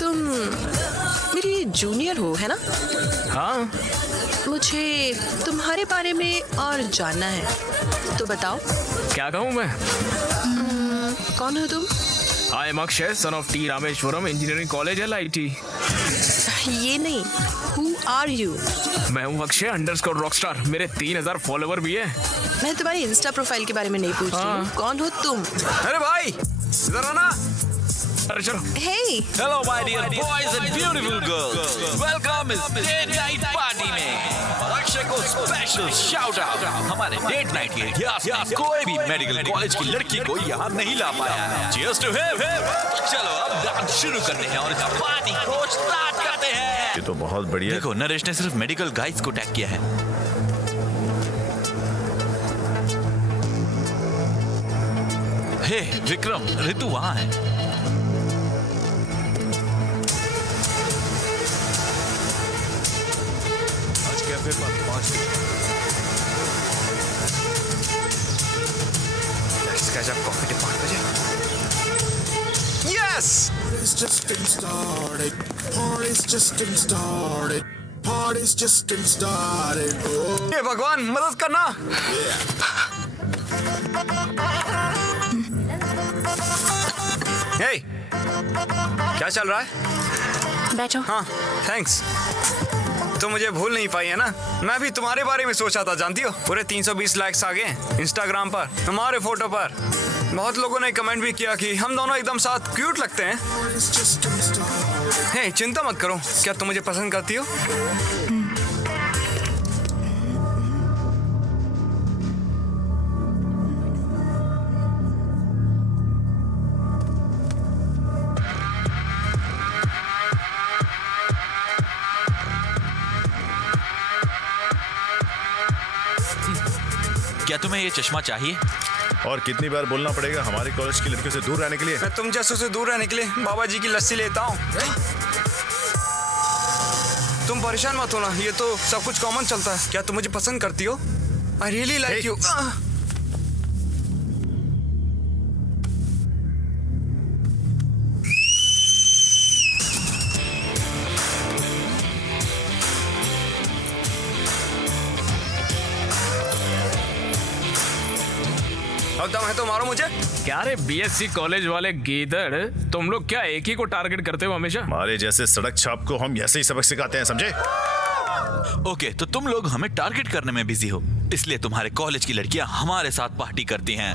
तुम मेरी जूनियर हो, है ना? हाँ, मुझे तुम्हारे बारे में और जानना है, तो बताओ। क्या कहूँ मैं? कौन हो तुम? I am Akshay, son of T Rameswaram engineering college LIT। ये नहीं, हु आर यू? मैं हूँ अक्षय अंडरस्कोर रॉकस्टार। मेरे 3000 फॉलोवर भी है। मैं तुम्हारी इंस्टा प्रोफाइल के बारे में नहीं पूछ रही हूँ। कौन हो तुम? अरे भाई इधर आना। अरे चलो। Hey! Hello my dear boys and beautiful girls, welcome इस डेट नाइट पार्टी में। और अक्षय को स्पेशल शाउट आउट। हमारे डेट नाइट के इतिहास में कोई भी मेडिकल कॉलेज की लड़की को यहाँ नहीं ला पाया है। Cheers to him. चलो अब डांस शुरू करते हैं और इस पार्टी को स्टार्ट करते हैं। ये तो बहुत बढ़िया। देखो, नरेश ने सिर्फ मेडिकल गाइड्स को टैग किया है। हे विक्रम, ऋतु वहाँ है। कैफे पर 5 Let's catch up coffee to 5 बजे। Yes! It's just getting started. Party's just getting started. Party's just getting started. Oh. ये भगवान मदद करना। Hey, क्या चल रहा है? बैठो। हाँ, थैंक्स। तो मुझे भूल नहीं पाई है ना। मैं भी तुम्हारे बारे में सोचा था, जानती हो। पूरे 320 लाइक्स आ गए इंस्टाग्राम पर हमारे फोटो पर। बहुत लोगों ने कमेंट भी किया कि हम दोनों एकदम साथ क्यूट लगते हैं। हे, चिंता मत करो, क्या तुम मुझे पसंद करती हो? क्या तुम्हें ये चश्मा चाहिए? और कितनी बार बोलना पड़ेगा हमारे कॉलेज की लड़कियों से दूर रहने के लिए? मैं तुम जैसों से दूर रहने के लिए बाबा जी की लस्सी लेता हूँ। तुम परेशान मत होना, ये तो सब कुछ कॉमन चलता है। क्या तुम मुझे पसंद करती हो? I really like you. अब दम है तो मारो मुझे। क्या रे बीएससी कॉलेज वाले गीदड़, तुम लोग क्या एक ही को टारगेट करते हो हमेशा? हमारे जैसे सड़क छाप को हम ऐसे ही सबक सिखाते हैं, समझे? ओके, तो तुम लोग हमें टारगेट करने में बिजी हो, इसलिए तुम्हारे कॉलेज की लड़कियां हमारे साथ पार्टी करती हैं।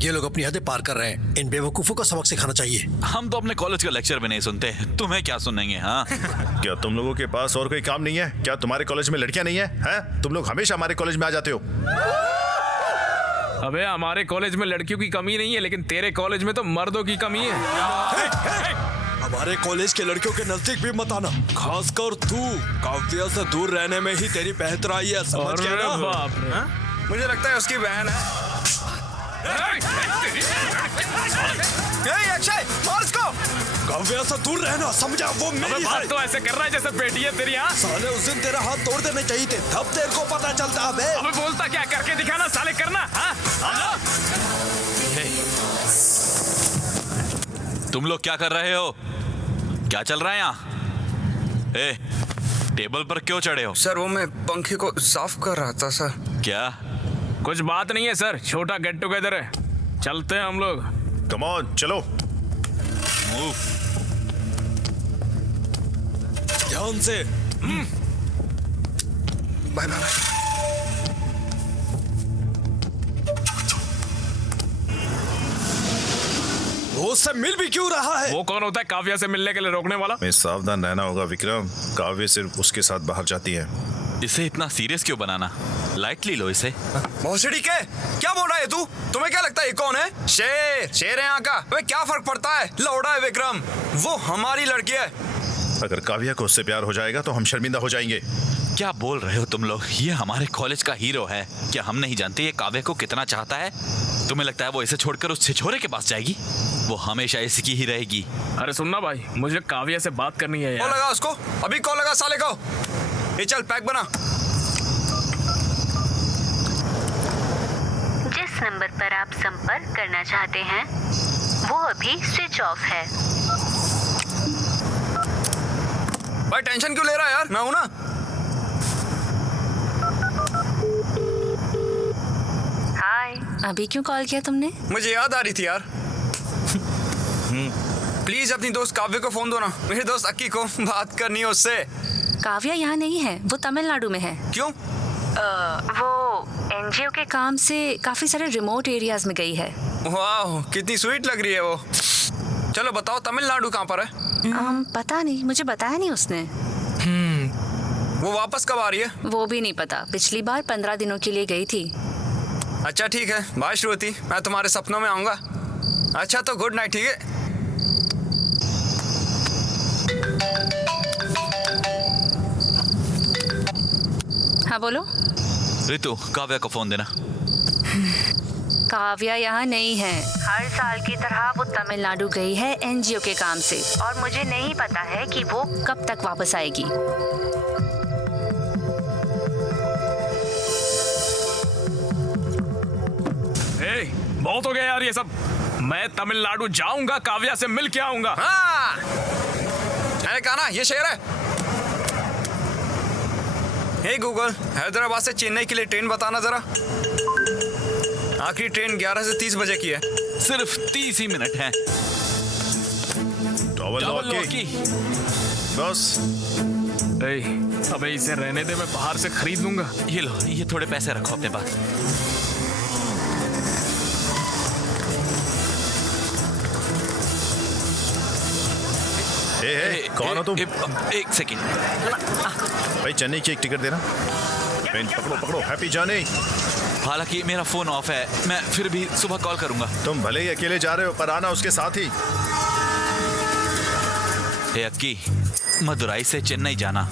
ये लोग अपनी हदें पार कर रहे हैं। इन बेवकूफों को सबक सिखाना चाहिए। हम तो अपने कॉलेज का लेक्चर भी नहीं सुनते, तुम्हें क्या सुनेंगे? हाँ क्या तुम लोगों के पास और कोई काम नहीं है? क्या तुम्हारे कॉलेज में लड़कियां नहीं है? हैं? तुम लोग हमेशा हमारे कॉलेज में आ जाते हो। अबे हमारे कॉलेज में लड़कियों की कमी नहीं है, लेकिन तेरे कॉलेज में तो मर्दों की कमी है। हमारे कॉलेज के लड़कियों के नजदीक भी मत आना, खासकर तू। काव्या से दूर रहने में ही तेरी बेहतराई है, समझ गया ना? बाप रे। मुझे लगता है उसकी बहन है। अक्षय, मार इसको। काव्या से दूर रहना, समझा? वो मेरी बात तो ऐसे कर रहा है जैसे बेटी है तेरी। हाँ साले, उस दिन तेरा हाथ तोड़ देने चाहिए थे, तब तेरे को पता चलता। अबे अबे बोलता क्या, करके दिखाना साले, करना। हाँ तुम लोग क्या कर रहे हो? क्या चल रहा है यहाँ? ए, टेबल पर क्यों चढ़े हो? सर वो मैं पंखे को साफ कर रहा था सर। क्या? कुछ बात नहीं है सर, छोटा गेट टुगेदर है, चलते हैं हम लोग। कम ऑन, चलो। ध्यान से। Bye bye. वो उससे मिल भी क्यों रहा है? वो कौन होता है काव्या से मिलने के लिए रोकने वाला? हमें सावधान रहना होगा विक्रम। काव्य सिर्फ उसके साथ बाहर जाती है। इसे इतना सीरियस क्यों बनाना? लाइटली लो इसे। भोसड़ी के क्या बोल रहा है तू? तुम्हें क्या लगता है ये कौन है? शेर, शेर है यहाँ का। तुम्हें क्या फर्क पड़ता है? लौड़ा है विक्रम, वो हमारी लड़की है। अगर काव्या को उससे प्यार हो जाएगा तो हम शर्मिंदा हो जाएंगे। क्या बोल रहे हो तुम लोग? ये हमारे कॉलेज का हीरो है। क्या हम नहीं जानते ये काव्या को कितना चाहता है? तुम्हें लगता है वो इसे छोड़कर उस छिछोरे के पास जाएगी? वो हमेशा इसकी ही रहेगी। अरे सुनना भाई, मुझे काव्या से बात करनी है यार। कॉल लगा उसको, अभी कॉल लगा साले को। ये चल पैक बना। जिस नंबर पर आप संपर्क करना चाहते हैं वो अभी स्विच ऑफ है। भाई टेंशन क्यों ले रहा है यार, मैं हूं ना। हाय। अभी क्यों कॉल किया तुमने? मुझे याद आ रही थी यार। प्लीज अपनी दोस्त काव्य को फोन दो ना, मेरे दोस्त अक्की को बात करनी है उससे। काव्या यहाँ नहीं है, वो तमिलनाडु में है। क्यों? वो एनजीओ के काम से काफी सारे रिमोट एरियाज में गई है। वाह, कितनी स्वीट लग रही है वो। चलो बताओ तमिलनाडु कहाँ पर है? पता नहीं, मुझे बताया नहीं उसने। वो वापस कब आ रही है? वो भी नहीं पता, पिछली बार 15 दिनों के लिए गई थी। अच्छा ठीक है, बाय श्रुति, मैं तुम्हारे सपनों में आऊंगा। अच्छा तो गुड नाइट, ठीक है? हाँ बोलो। रितु, काव्या को फोन देना। काव्या यहाँ नहीं है। हर साल की तरह वो तमिलनाडु गई है एनजीओ के काम से, और मुझे नहीं पता है कि वो कब तक वापस आएगी। बहुत हो गया यार ये सब। मैं तमिलनाडु जाऊंगा, काव्या से मिल के आऊंगा। हाँ, मैंने कहा ना ये शहर है। हे गूगल, हैदराबाद से चेन्नई के लिए ट्रेन बताना जरा। आखिरी ट्रेन 11 से 30 बजे की है। सिर्फ 30 ही मिनट है। डबल लॉक की बस। अबे इसे रहने दे, मैं बाहर से खरीद लूंगा। ये लो, ये थोड़े पैसे रखो अपने पास। कौन हो तुम? एक सेकंड भाई, चेन्नई की एक टिकट देना। पेन पकड़ो पकड़ो। Happy journey. हालांकि मेरा फोन ऑफ है, मैं फिर भी सुबह कॉल करूंगा। तुम भले ही अकेले जा रहे हो, पर आना उसके साथ ही। हे अक्की, मदुराई से चेन्नई जाना,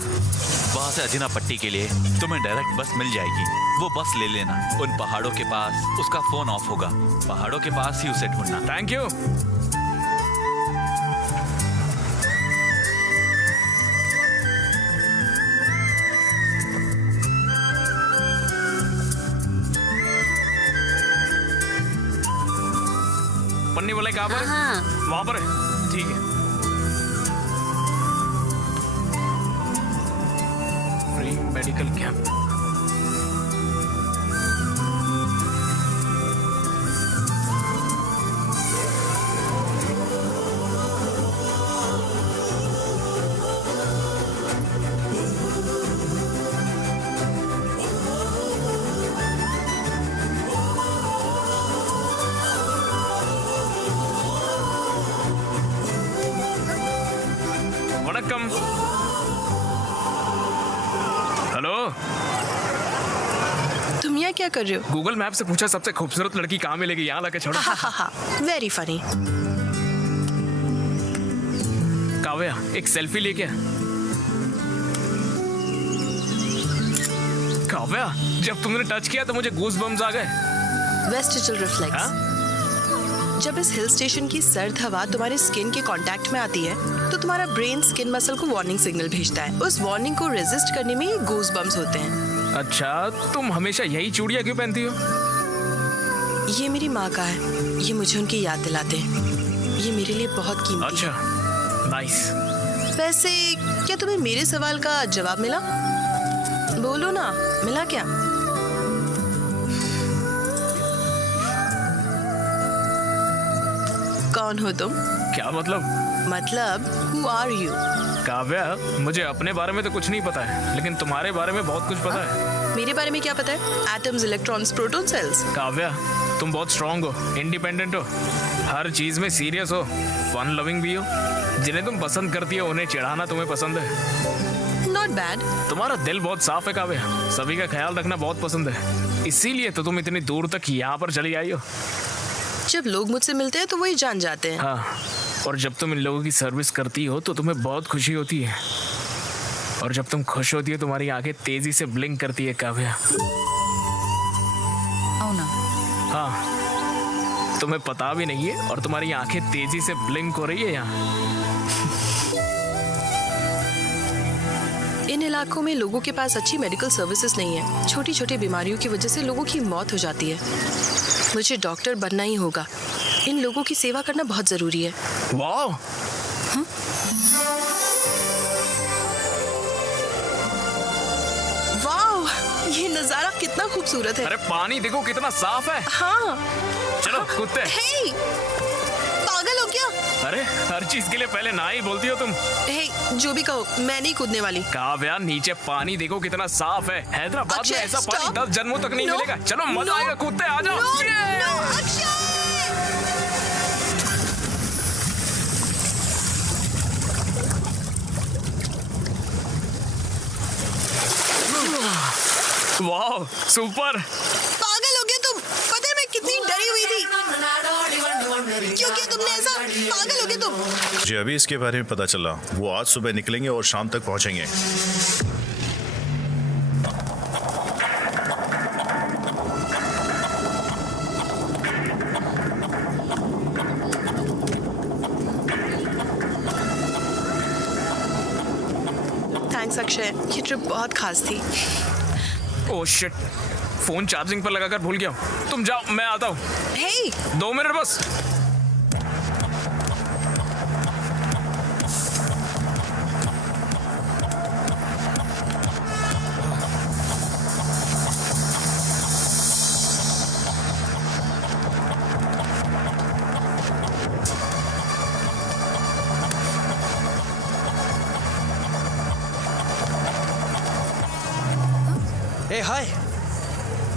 वहां से अजिनापट्टी के लिए तुम्हें डायरेक्ट बस मिल जाएगी। वो बस ले लेना। उन पहाड़ों के पास उसका फोन ऑफ होगा। पहाड़ों के पास ही उसे ढूंढना। Thank you. पन्नी वाले कहाँ पर? वहां पर है। ठीक है। Free medical camp. वणक्कम। हेलो, तुम यहाँ क्या कर रहे हो? गूगल मैप से पूछा सबसे खूबसूरत लड़की कहाँ मिलेगी, यहाँ लाके छोड़ो। Very funny. काव्या, एक सेल्फी लेके आ। काव्या, जब तुमने टच किया तो मुझे गूज बम्स आ गए। Vestigial reflex. जब इस हिल स्टेशन की सर्द हवा तुम्हारे स्किन के कांटेक्ट में आती है तो तुम्हारा ब्रेन स्किन मसल को वार्निंग सिग्नल भेजता है। उस वार्निंग को रेजिस्ट करने में गूज बम्स होते हैं। अच्छा, तुम हमेशा यही चूड़ियां क्यों पहनती हो? ये मेरी माँ का है। ये मुझे उनकी याद दिलाते हैं। ये मेरे लिए बहुत कीमती है। अच्छा, नाइस। वैसे क्या तुम्हें मेरे सवाल का जवाब मिला? बोलो ना, मिला क्या? कौन हो तुम? क्या मतलब? Who are you? काव्या, मुझे अपने बारे में तो कुछ नहीं पता है, लेकिन तुम्हारे बारे में बहुत कुछ पता है। मेरे बारे में क्या पता है? Atoms, electrons, proton, cells. Kavya, तुम बहुत स्ट्रांग हो, इंडिपेंडेंट हो, हर चीज में सीरियस हो, फन लविंग भी हो। जिन्हें तुम पसंद करती हो उन्हें चिढ़ाना तुम्हें पसंद है। Not bad. तुम्हारा दिल बहुत साफ है काव्या, सभी का ख्याल रखना बहुत पसंद है। इसीलिए तो तुम इतनी दूर तक यहाँ पर चली आई हो। जब लोग मुझसे मिलते हैं तो वही जान जाते हैं। हाँ, और जब तुम इन लोगों की सर्विस करती हो तो तुम्हें बहुत खुशी होती है। और जब तुम खुश होती हो तुम्हारी आंखें तेजी से ब्लिंक करती है काव्या। हाँ, तुम्हें पता भी नहीं है और तुम्हारी आंखें तेजी से ब्लिंक हो रही है यहाँ। इन इलाकों में लोगों के पास अच्छी मेडिकल सर्विसेज नहीं है। छोटी छोटी बीमारियों की वजह से लोगों की मौत हो जाती है। मुझे डॉक्टर बनना ही होगा। इन लोगों की सेवा करना बहुत जरूरी है। वाह, वाह, ये नजारा कितना खूबसूरत है। अरे पानी देखो कितना साफ है। हाँ। चलो कूदते। हे, पागल हो क्या? अरे हर चीज के लिए पहले ना ही बोलती हो तुम। हे, जो भी कहो, मैं नहीं कूदने वाली। काव्या, नीचे पानी देखो कितना साफ है। हैदराबाद में ऐसा पानी 10 जन्मों तक नहीं मिलेगा। चलो मजा आएगा, कूदते आ जाओ। वाह, सुपर। पागल हो गया तुम? पता है मैं कितनी डरी हुई थी। क्यों किया तुमने ऐसा? पागल हो गया तुम? जी अभी इसके बारे में पता चला। वो आज सुबह निकलेंगे और शाम तक पहुंचेंगे। थैंक्स अक्षय, ये ट्रिप बहुत खास थी। ओह शिट, फोन चार्जिंग पर लगाकर भूल गया। तुम जाओ, मैं आता हूँ। हे, 2 मिनट बस। ए हाय,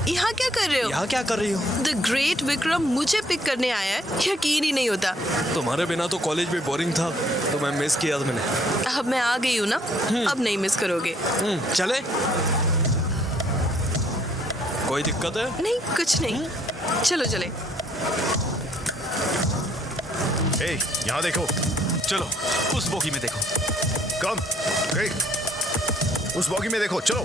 यहाँ क्या कर रहे हो? यहाँ क्या कर रही हो? द ग्रेट विक्रम मुझे पिक करने आया है, यकीन ही नहीं होता। तुम्हारे बिना तो कॉलेज भी बोरिंग था, तो मैं मिस किया था मैंने। अब मैं आ गई हूँ ना, अब नहीं मिस करोगे। चले? कोई दिक्कत है? नहीं, कुछ नहीं। चलो चले। ए, यहाँ देखो। चलो उस बोगी में देखो। कम। ए, उस बॉगी में देखो, चलो।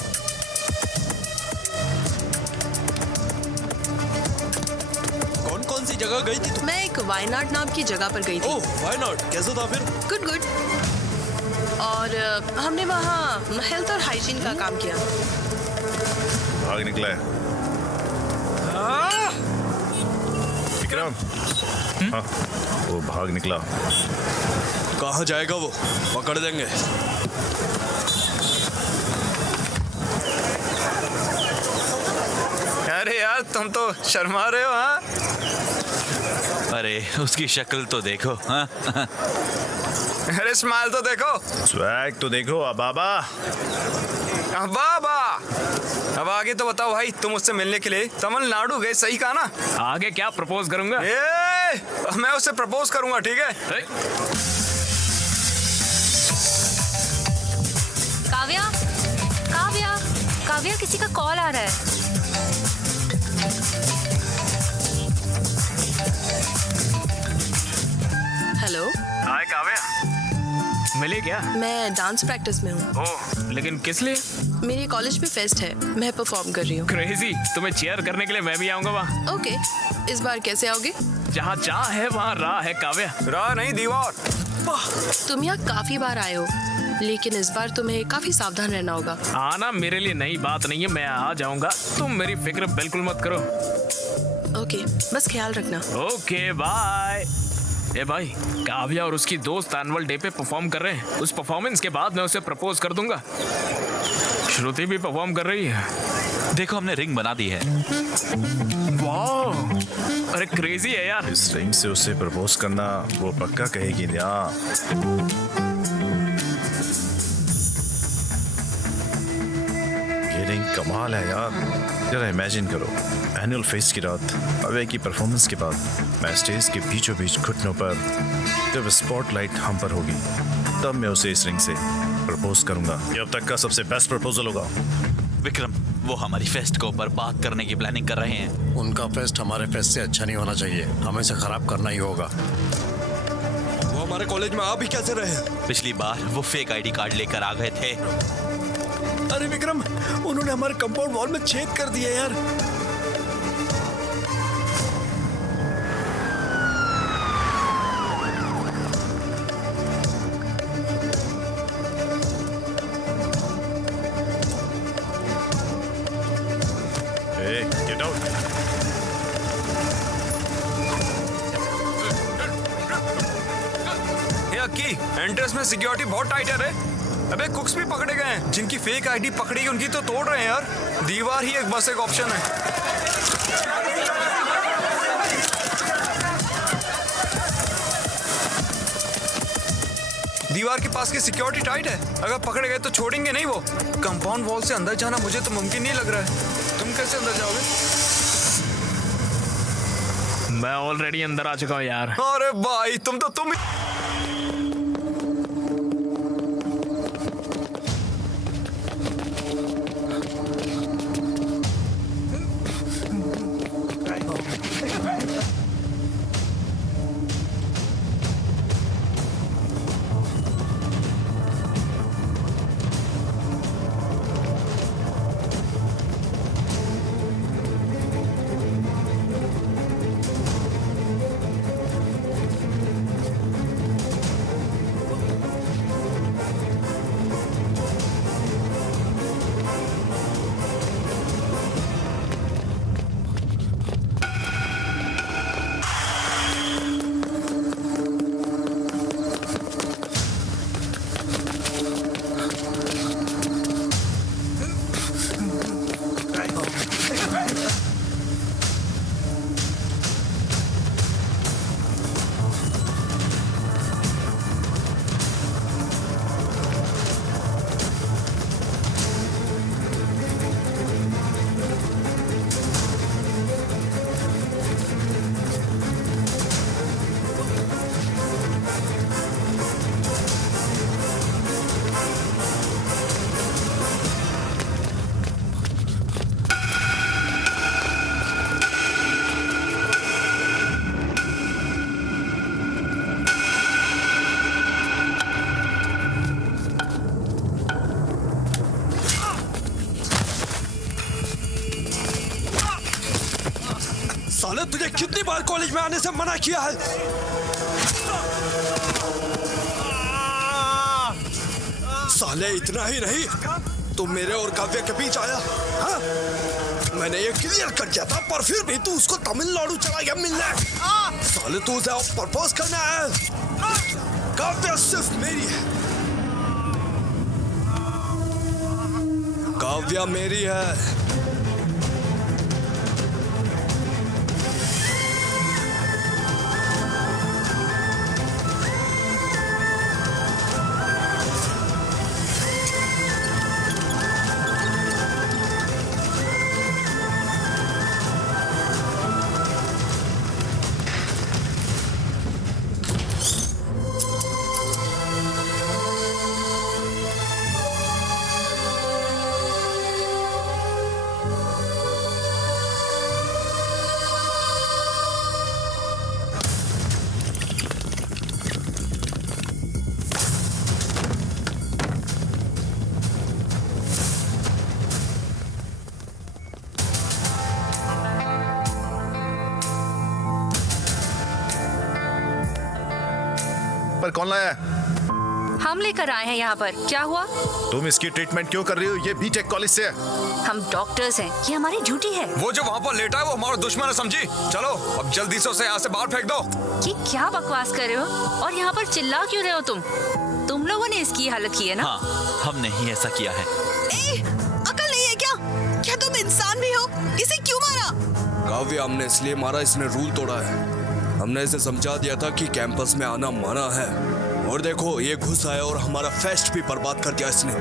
कौन कौन सी जगह गई थी तुम? मैं एक वायनाड नाम की जगह पर गई थी। ओह, व्हाई नॉट? कैसा था फिर? Good good. और हमने वहाँ हेल्थ और हाइजीन का काम किया। भाग निकला है विक्रम। हाँ, वो भाग निकला। कहाँ जाएगा वो? पकड़ देंगे। अरे यार तुम तो शर्मा रहे हो। हाँ, अरे उसकी शक्ल तो देखो। हाँ? अरे स्माइल तो देखो। स्वैग तो देखो। अबाबा। बाबा, अब आगे तो बताओ भाई, तुम उससे मिलने के लिए तमिलनाडु गए, सही कहा ना? आगे क्या प्रपोज करूंगा? मैं उससे प्रपोज करूंगा, ठीक है? काव्या, काव्या, काव्या, किसी का कॉल आ रहा है। हेलो। हाय काव्या, मिली क्या? मैं डांस प्रैक्टिस में हूँ। ओह, लेकिन किस लिए? मेरे कॉलेज में फेस्ट है, मैं परफॉर्म कर रही हूँ। क्रेजी, तुम्हें चेयर करने के लिए मैं भी आऊंगा वहाँ। ओके, इस बार कैसे आओगे? जहाँ चाह है वहाँ राह है काव्या। राह नहीं, दीवार। तुम यहाँ काफी बार आए हो, लेकिन इस बार तुम्हें काफी सावधान रहना होगा। आना मेरे लिए नई बात नहीं है, मैं आ जाऊंगा, तुम मेरी फिक्र बिल्कुल मत करो। ओके, बस ख्याल रखना। Okay bye. ए भाई, काव्या और उसकी दोस्त एनुअल डे पे परफॉर्म कर रहे हैं। उस परफॉर्मेंस के बाद मैं उसे प्रपोज कर दूंगा। श्रुति भी परफॉर्म कर रही है। देखो हमने रिंग बना दी है। वाह, अरे क्रेजी है यार। इस रिंग से उसे प्रपोज करना वो पक्का कहेगी ना। ये रिंग कमाल है यार। जरा इमेजिन करो, एनुअल फेस्ट की रात, अवे की परफॉर्मेंस के बाद मैं स्टेज के बीचों बीच घुटनों पर, जब स्पॉटलाइट हम पर होगी, तब मैं उसे इस रिंग से प्रपोज करूंगा। ये अब तक का सबसे बेस्ट प्रपोजल होगा। विक्रम, वो हमारी फेस्ट को बर्बाद करने की प्लानिंग कर रहे हैं। उनका फेस्ट हमारे फेस्ट से अच्छा नहीं होना चाहिए, हमें इसे खराब करना ही होगा। वो हमारे कॉलेज में आ भी कैसे रहे? पिछली बार वो फेक आईडी कार्ड लेकर आ गए थे। अरे विक्रम, उन्होंने हमारे कंपाउंड वॉल में छेद कर दिया यार। Hey, get out. की एंट्रेंस में सिक्योरिटी बहुत टाइट है रे। अबे कुक्स भी पकड़े गए हैं, जिनकी फेक आईडी पकड़ी उनकी तो तोड़ रहे हैं यार। दीवार ही एक बस एक ऑप्शन है। दीवार के पास की सिक्योरिटी टाइट है, अगर पकड़े गए तो छोड़ेंगे नहीं वो। कंपाउंड वॉल से अंदर जाना मुझे तो मुमकिन नहीं लग रहा है। तुम कैसे अंदर जाओगे? मैं ऑलरेडी अंदर आ चुका हूँ यार। अरे भाई तुम साले तुझे कितनी बार कॉलेज में आने से मना किया है? साले इतना ही नहीं, तुम मेरे और काव्या के बीच आया। हाँ? मैंने ये क्लियर कर दिया था, पर फिर भी तू उसको तमिलनाडु चला गया मिलने। साले तू उसे प्रपोज करना है। काव्या सिर्फ मेरी है, काव्या मेरी है। पर कौन लाया? हम लेकर आए हैं यहाँ पर। क्या हुआ? तुम इसकी ट्रीटमेंट क्यों कर रही हो? ये बीटेक कॉलेज से है। हम डॉक्टर्स हैं, ये हमारी ड्यूटी है। वो जो वहाँ पर लेटा है वो हमारा दुश्मन है, समझी? चलो अब जल्दी से उसे यहाँ से बाहर फेंक दो। ये क्या बकवास कर रहे हो? और यहाँ पर चिल्ला क्यों रहे हो तुम लोगों ने इसकी हालत की है ना? हाँ, हमने ही ऐसा किया है। अकल नहीं है क्या? क्या तुम इंसान भी हो? इसे क्यों मारा? काव्या, हमने इसलिए मारा, इसने रूल तोड़ा है। हमने इसे समझा दिया था कि कैंपस में आना मना है, और देखो ये घुस आया और हमारा फेस्ट भी बर्बाद कर दिया इसने।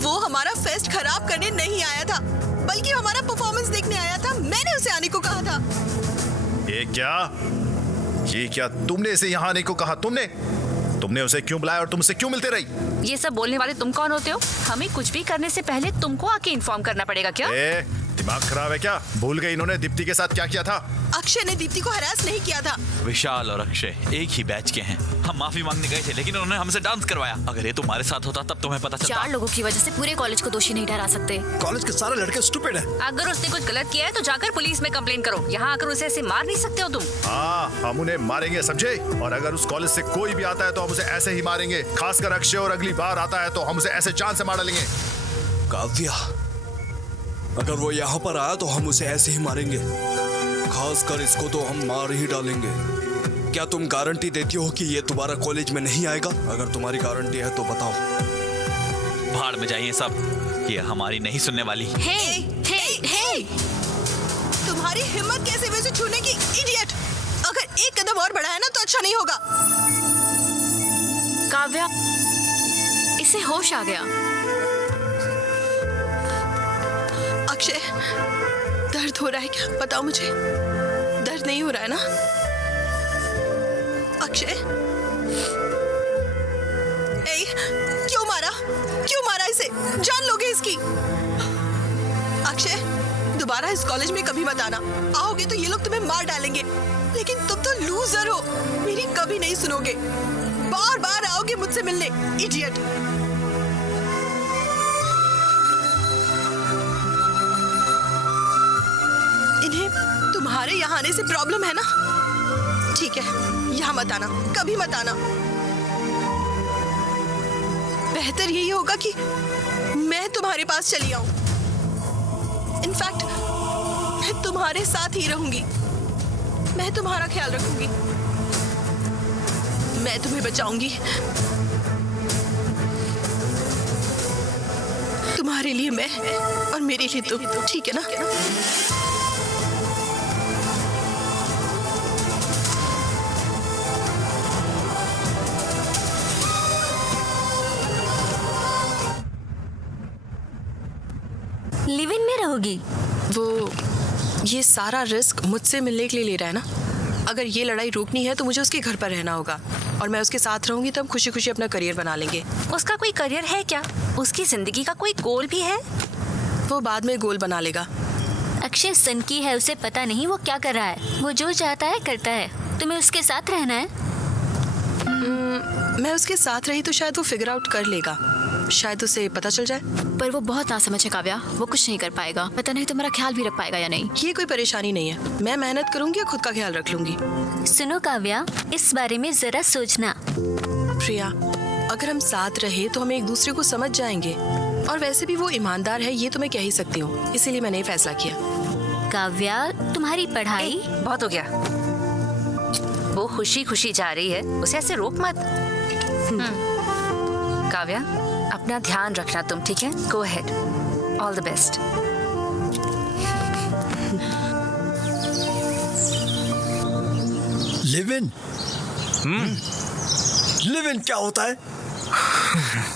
वो हमारा फेस्ट खराब करने नहीं आया था, बल्कि हमारा परफॉर्मेंस देखने आया था। मैंने उसे आने को कहा था। ये क्या तुमने इसे यहाँ आने को कहा? तुमने उसे क्यों बुलाया और तुम उसे क्यों मिलते रही? ये सब बोलने वाले तुम कौन होते हो? हमें कुछ भी करने से पहले तुमको आके इन्फॉर्म करना पड़ेगा क्या? दिमाग खराब है क्या? भूल गई इन्होंने दीप्ति के साथ क्या किया था? अक्षय ने दीप्ति को हरास नहीं किया था। विशाल और अक्षय एक ही बैच के हैं। हम माफी मांगने गए थे, लेकिन उन्होंने हमसे डांस करवाया। अगर ये तुम्हारे साथ होता तब तुम्हें पता चलता। 4 लोगों की वजह से पूरे कॉलेज को दोषी नहीं ठहरा सकते। कॉलेज के सारे लड़के स्टूपिड हैं। अगर उसने कुछ गलत किया है तो जाकर पुलिस में कंप्लेन करो। यहाँ आकर उसे ऐसे मार नहीं सकते हो तुम। हाँ, हम उन्हें मारेंगे, समझे? और अगर उस कॉलेज से कोई भी आता है तो हम उसे ऐसे ही मारेंगे। खासकर अक्षय, और अगली बार आता है तो हम उसे ऐसे जान से मार डालेंगे। काव्या, अगर वो यहाँ पर आया तो हम उसे ऐसे ही मारेंगे। खासकर इसको तो हम मार ही डालेंगे। क्या तुम गारंटी देती हो कि ये तुम्हारा कॉलेज में नहीं आएगा? अगर तुम्हारी गारंटी है तो बताओ। भाड़ में जाइए सब, ये हमारी नहीं सुनने वाली। हे! तुम्हारी हिम्मत कैसे वैसे छूने की, इडियट! अगर एक कदम और बढ़ाया ना तो अच्छा नहीं होगा। काव्या, इसे होश आ गया। अक्षय, दर्द हो रहा है क्या? बताओ मुझे, दर्द नहीं हो रहा है ना? अक्षय, क्यों मारा इसे? जान लोगे इसकी। अक्षय, दोबारा इस कॉलेज में कभी मत आना। आओगे तो ये लोग तुम्हें मार डालेंगे। लेकिन तुम तो लूजर हो, मेरी कभी नहीं सुनोगे। बार बार आओगे मुझसे मिलने, इडियट। इन्हें तुम्हारे यहाँ आने से प्रॉब्लम है ना? ठीक है, यहाँ मत आना, कभी मत आना। बेहतर यही होगा कि मैं तुम्हारे पास चली आऊं। इनफैक्ट मैं तुम्हारे साथ ही रहूंगी। मैं तुम्हारा ख्याल रखूंगी। मैं तुम्हें बचाऊंगी। तुम्हारे लिए मैं और मेरे लिए तुम, ठीक है ना? लिव इन में रहोगी? वो ये सारा रिस्क मुझसे मिलने के लिए ले रहा है ना। अगर ये लड़ाई रोकनी है तो मुझे उसके घर पर रहना होगा, और मैं उसके साथ रहूंगी तब खुशी खुशी अपना करियर बना लेंगे। उसका कोई करियर है क्या? उसकी जिंदगी का कोई गोल भी है? वो बाद में गोल बना लेगा। अक्षय सनकी है, उसे पता नहीं वो क्या कर रहा है। वो जो चाहता है करता है। तुम्हें उसके साथ रहना है। मैं उसके साथ रही तो शायद वो फिगर आउट कर लेगा, शायद उसे पता चल जाए। पर वो बहुत नासमझ है काव्या, वो कुछ नहीं कर पाएगा। पता नहीं तुम्हारा ख्याल भी रख पाएगा या नहीं। ये कोई परेशानी नहीं है, मैं मेहनत करूंगी और खुद का ख्याल रख लूंगी। सुनो काव्या, इस बारे में जरा सोचना। प्रिया, अगर हम साथ रहे तो हम एक दूसरे को समझ जाएंगे, और वैसे भी वो ईमानदार है, ये तो मैं कह ही सकती हूँ, इसीलिए मैंने ये फैसला किया। काव्या, तुम्हारी पढ़ाई बहुत हो गया। वो खुशी खुशी जा रही है, उसे ऐसे रोक मत। काव्या, अपना ध्यान रखना तुम, ठीक है? Go ahead, all the best. Live in. Live in क्या होता है?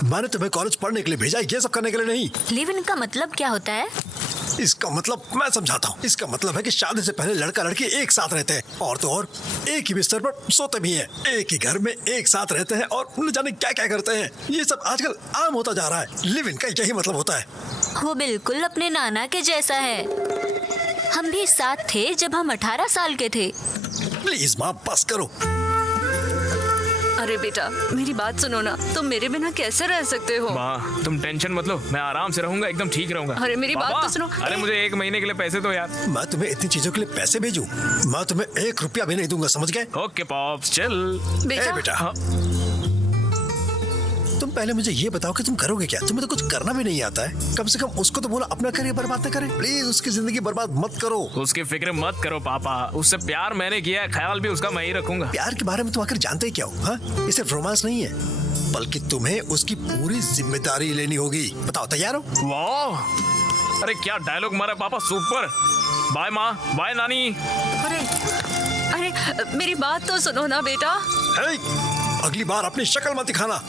मैंने तुम्हें कॉलेज पढ़ने के लिए भेजा, ये सब करने के लिए नहीं। लिव इन का मतलब क्या होता है? इसका मतलब मैं समझाता हूँ। इसका मतलब है कि शादी से पहले लड़का लड़की एक साथ रहते हैं, और तो और एक ही बिस्तर पर सोते भी हैं, एक ही घर में एक साथ रहते हैं और न जाने क्या क्या करते हैं। ये सब आजकल आम होता जा रहा है। लिव इन का यही मतलब होता है। वो बिल्कुल अपने नाना के जैसा है। हम भी साथ थे जब हम 18 साल के थे। प्लीज माँ, बस करो। अरे बेटा, मेरी बात सुनो ना, तुम मेरे बिना कैसे रह सकते हो? माँ, तुम टेंशन मत लो, मैं आराम से रहूंगा, एकदम ठीक रहूंगा। अरे मेरी बात पापा, तो सुनो। अरे मुझे 1 महीने के लिए पैसे दो यार। मैं तुम्हें इतनी चीजों के लिए पैसे भेजूं? मैं तुम्हें 1 रुपया भी नहीं दूंगा, समझ गए? ओके पॉप्स, चल। बेटा, बेटा, हाँ। तुम पहले मुझे ये बताओ कि तुम करोगे क्या? तुम्हें तो कुछ करना भी नहीं आता है। कम से कम उसको तो बोलो अपना करियर बर्बाद न करे। प्लीज उसकी जिंदगी बर्बाद मत करो। उसकी फिक्र मत करो पापा, उससे प्यार मैंने किया है, ख्याल भी उसका मैं ही रखूंगा। प्यार के बारे में तुम आखिर जानते ही क्या हो? हाँ, ये सिर्फ रोमांस नहीं है, बल्कि तुम्हें उसकी पूरी जिम्मेदारी लेनी होगी। बताओ, तैयार हो? वाह, अरे क्या डायलॉग मारा पापा, सुपर। बाय माँ, बाय नानी। अरे अरे मेरी बात तो सुनो ना बेटा। हे, अगली बार अपनी शक्ल मत दिखाना।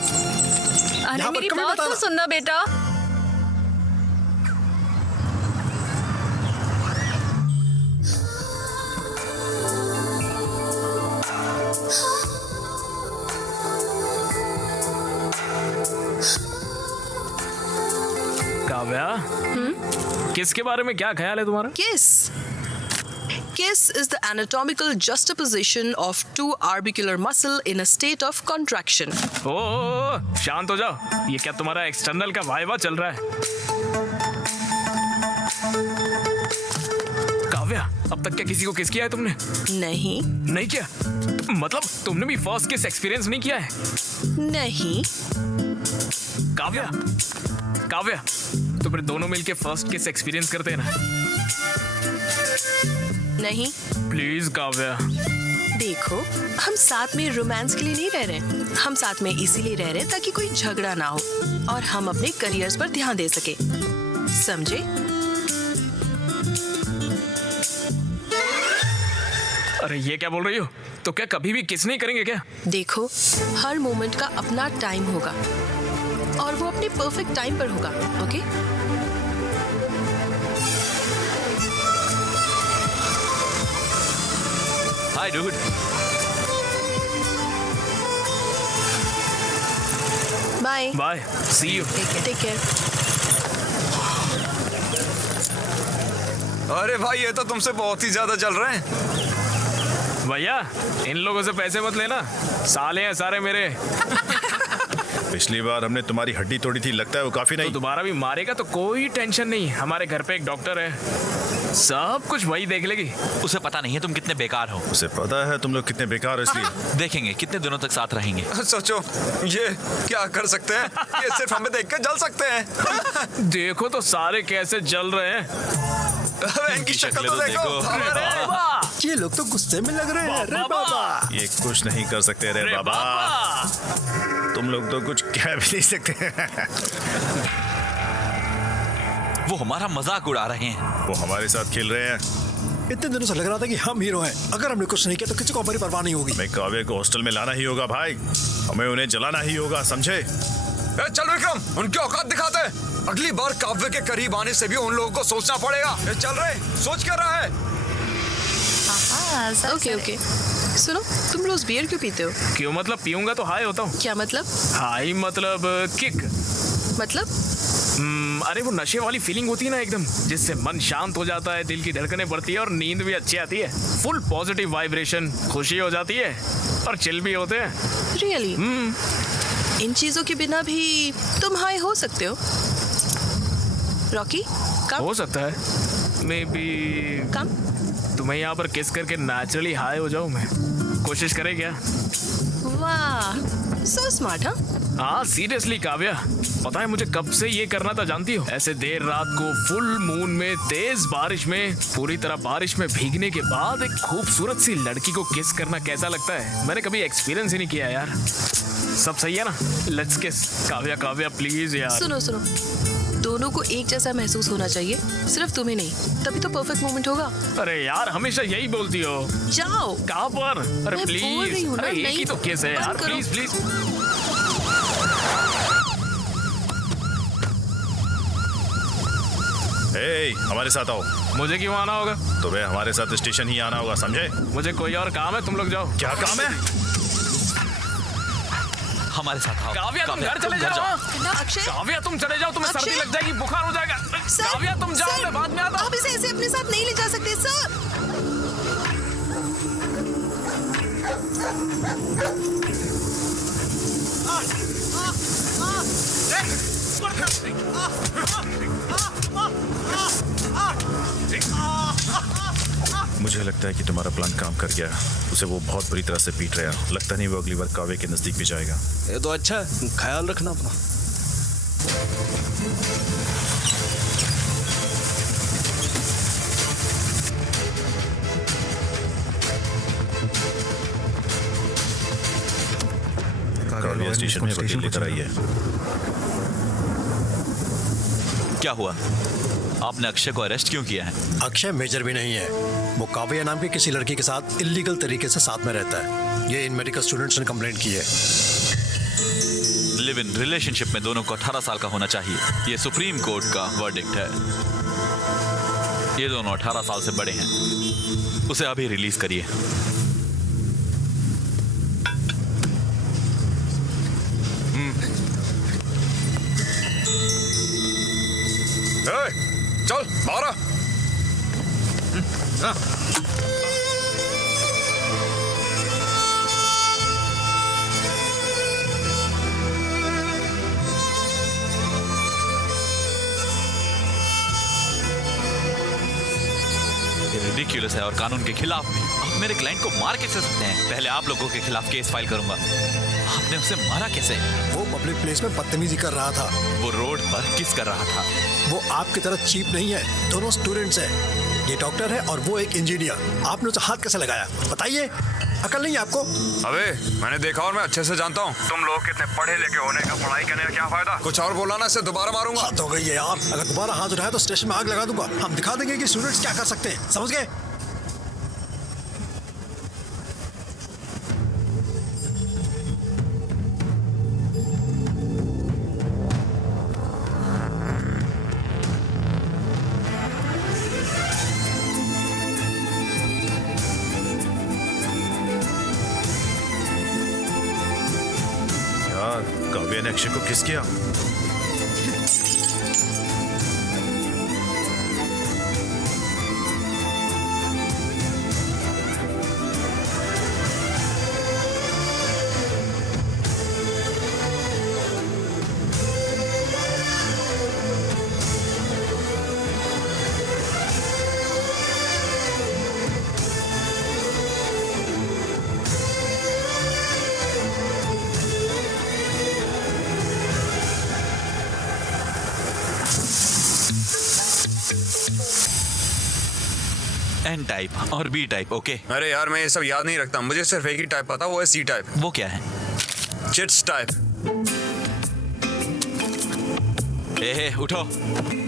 अरे यहाँ पर मेरी कभी बात बताना। तो सुनना बेटा। काव्या, किसके बारे में क्या ख्याल है तुम्हारा? Kiss is the anatomical juxtaposition of two orbicular muscle in a state of contraction. ओ, शांत हो जाओ, ये क्या तुम्हारा एक्सटर्नल का वाइवा चल रहा है? काव्या, अब तक क्या किसी को किस किया है तुमने? नहीं किया? मतलब तुमने भी फर्स्ट किस एक्सपीरियंस नहीं किया है? नहीं। काव्या, काव्या, तो फिर दोनों मिलके फर्स्ट किस एक्सपीरियंस करते हैं ना? नहीं। प्लीज काव्या। देखो, हम साथ में रोमांस के लिए नहीं रह रहे, हम साथ में इसीलिए रह रहे ताकि कोई झगड़ा ना हो और हम अपने करियर्स पर ध्यान दे सके, समझे? अरे ये क्या बोल रही हो? तो क्या कभी भी किस नहीं करेंगे क्या? देखो, हर मोमेंट का अपना टाइम होगा और वो अपने परफेक्ट टाइम पर होगा, okay? Hi dude. Bye. Bye, see you. Take care. अरे भाई, ये तो तुमसे बहुत ही ज्यादा चल रहे हैं। भैया, इन लोगों से पैसे मत लेना, साले हैं सारे मेरे। पिछली बार हमने तुम्हारी हड्डी तोड़ी थी, लगता है वो काफी तो नहीं। दोबारा भी मारेगा तो कोई टेंशन नहीं, हमारे घर पे एक डॉक्टर है, सब कुछ वही देख लेगी। उसे पता नहीं है तुम कितने बेकार हो। उसे पता है तुम लोग कितने बेकार हो, इसलिए देखेंगे कितने दिनों तक साथ रहेंगे। सोचो, ये क्या कर सकते हैं? ये सिर्फ हमें देख के जल सकते हैं। देखो तो सारे कैसे जल रहे हैं। इनकी शक्ल तो देखो। अरे वाह! ये लोग तो गुस्से में लग रहे हैं। अरे बाबा, ये कुछ नहीं कर सकते रे अरे बाबा। तुम लोग तो कुछ कह भी नहीं सकते। वो हमारा मजाक उड़ा रहे हैं। वो हमारे साथ खेल रहे हैं। इतने दिनों से लग रहा था कि हम हीरो हैं। अगर हमने कुछ नहीं किया तो किसी को हमारी परवाह नहीं होगी। मैं काव्य को हॉस्टल में लाना ही होगा भाई, हमें उन्हें जलाना ही होगा, समझे? चल विक्रम, उनकी औकात दिखाते हैं। अगली बार काव्य के करीब आने से भी उन लोगों को सोचना पड़ेगा। चल रहे, सोच कर रहा है। ओके ओके, सुनो, तुम रोज बियर क्यों पीते हो? क्यों मतलब? पीऊंगा तो हाई होता हूँ। क्या मतलब? हाई मतलब किक। मतलब अरे वो नशे वाली फीलिंग होती है ना एकदम, जिससे मन शांत हो जाता है, दिल की धड़कनें बढ़ती है और नींद भी अच्छी आती है। फुल पॉजिटिव वाइब्रेशन, खुशी हो जाती है और चिल भी होते हैं। रियली? इन चीजों के बिना भी तुम हाई हो सकते हो। रॉकी कम हो सकता है, मे बी कम। तुम्हें यहाँ पर किस करके नेचुरली हाई हो जाऊँ मैं। कोशिश करें क्या? वाह, सो स्मार्ट। हाँ सीरियसली काव्या, पता है मुझे कब से ये करना था जानती हो? ऐसे देर रात को फुल मून में, तेज बारिश में, पूरी तरह बारिश में भीगने के बाद एक खूबसूरत सी लड़की को किस करना कैसा लगता है, मैंने कभी एक्सपीरियंस ही नहीं किया यार। सब सही है ना? लेट्स किस। काव्या काव्या प्लीज यार। सुनो सुनो, दोनों को एक जैसा महसूस होना चाहिए, सिर्फ तुम्हें नहीं, तभी तो परफेक्ट मोमेंट होगा। अरे यार हमेशा यही बोलती हो। जाओ। कहाँ पर? अरे मैं बोल रही प्लीज, हूँ ना, अरे एक नहीं, ही तो किस है यार, बंद करो। Please please. ए, हमारे साथ आओ। मुझे क्यों आना होगा? तुम्हें हमारे साथ स्टेशन ही आना होगा, समझे? मुझे कोई और काम है, तुम लोग जाओ। क्या काम है? हमारे साथ आओ। काव्या तुम घर चले जाओ। अक्षय, काव्या तुम चले जाओ, तुम्हें सर्दी अक्षय? लग जाएगी, बुखार हो जाएगा। काव्या तुम जाओ, मैं बाद में आता हूँ। आप इसे ऐसे अपने साथ नहीं ले जा सकते सर। मुझे लगता है कि तुम्हारा प्लान काम कर गया। उसे वो बहुत बुरी तरह से पीट रहा है। लगता नहीं वो अगली बार काव्य के नजदीक भी जाएगा। ये तो अच्छा है, ख्याल रखना अपना। काव्य स्टेशन में वकील लेकर आई है। क्या हुआ? आपने अक्षय को अरेस्ट क्यों किया है? अक्षय मेजर भी नहीं है, वो काव्या नाम की किसी लड़की के साथ इलीगल तरीके से साथ में रहता है। ये इन मेडिकल स्टूडेंट्स ने कंप्लेंट की है। लिव इन रिलेशनशिप में दोनों को 18 साल का होना चाहिए, ये सुप्रीम कोर्ट का वर्डिक्ट है। ये दोनों 18 साल से बड़े हैं, उसे अभी रिलीज करिए। चल बाहर आ। रिडिक्यूलस है और कानून के खिलाफ भी। आप मेरे क्लाइंट को मार कैसे सकते हैं? पहले आप लोगों के खिलाफ केस फाइल करूंगा। आपने उसे मारा कैसे? वो पब्लिक प्लेस में बदतमीजी कर रहा था। वो रोड पर किस कर रहा था? वो आपकी तरह चीप नहीं है, दोनों स्टूडेंट्स हैं। ये डॉक्टर है और वो एक इंजीनियर। आपने उसे हाथ कैसे लगाया बताइए? अकल नहीं है आपको? अबे मैंने देखा और मैं अच्छे से जानता हूँ तुम लोग कितने पढ़े लिखे होने का, पढ़ाई करने का क्या फायदा। कुछ और बोला ना, इसे दोबारा मारूंगा। हाथ हो गई है यार, अगर दोबारा हाथ उठाया तो स्टेशन में आग लगा दूंगा। हम दिखा देंगे कि स्टूडेंट्स क्या कर सकते हैं, समझ गए? काव्य ने अक्षय को किस किया? एन टाइप और बी टाइप, ओके। अरे यार मैं ये सब याद नहीं रखता, मुझे सिर्फ एक ही टाइप पता, वो है सी टाइप। वो क्या है? Chits type. ए उठो,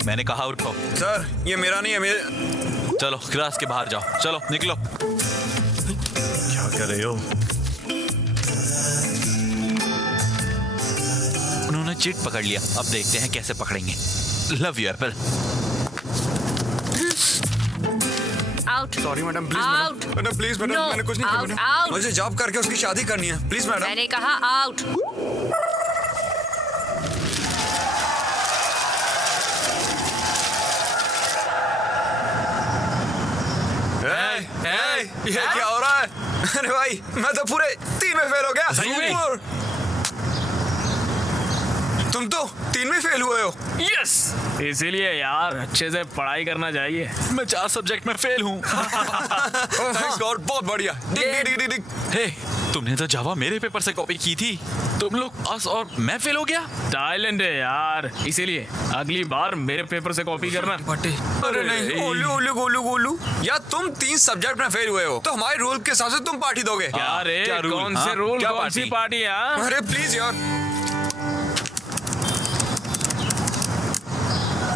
मैंने कहा उठो। सर ये मेरा नहीं है, मेरे। चलो क्लास के बाहर जाओ, चलो निकलो। क्या कर रहे हो? उन्होंने चिट पकड़ लिया, अब देखते हैं कैसे पकड़ेंगे। Love you Apple. Out. Sorry madam, please out. Madam, please madam, No, मैंने कुछ नहीं out, किया। out. मुझे जॉब करके उसकी शादी करनी है, प्लीज मैडम। मैंने कहा आउट। अरे भाई मैं तो पूरे 3 में फेल हो गया। सही में? तुम तो 3 में फेल हुए हो। यस, इसीलिए यार अच्छे से पढ़ाई करना चाहिए। मैं 4 सब्जेक्ट में फेल हूँ। थैंक्स गॉड, बहुत बढ़िया। डिग डिग डिग डिग। हे, तुमने तो जावा मेरे पेपर से कॉपी की थी, तुम लोग पास और मैं फेल हो गया। टाइलेंट है यार, इसीलिए अगली बार मेरे पेपर से कॉपी करना। अरे नहीं, ओलू ओलू गोलू गोलू, यार तुम 3 सब्जेक्ट में फेल हुए हो तो हमारे रूल के हिसाब से तुम पार्टी दोगे। क्या रे, क्या रूल? कौन हाँ, से रूल, क्या कौन सी पार्टी? अरे प्लीज यार।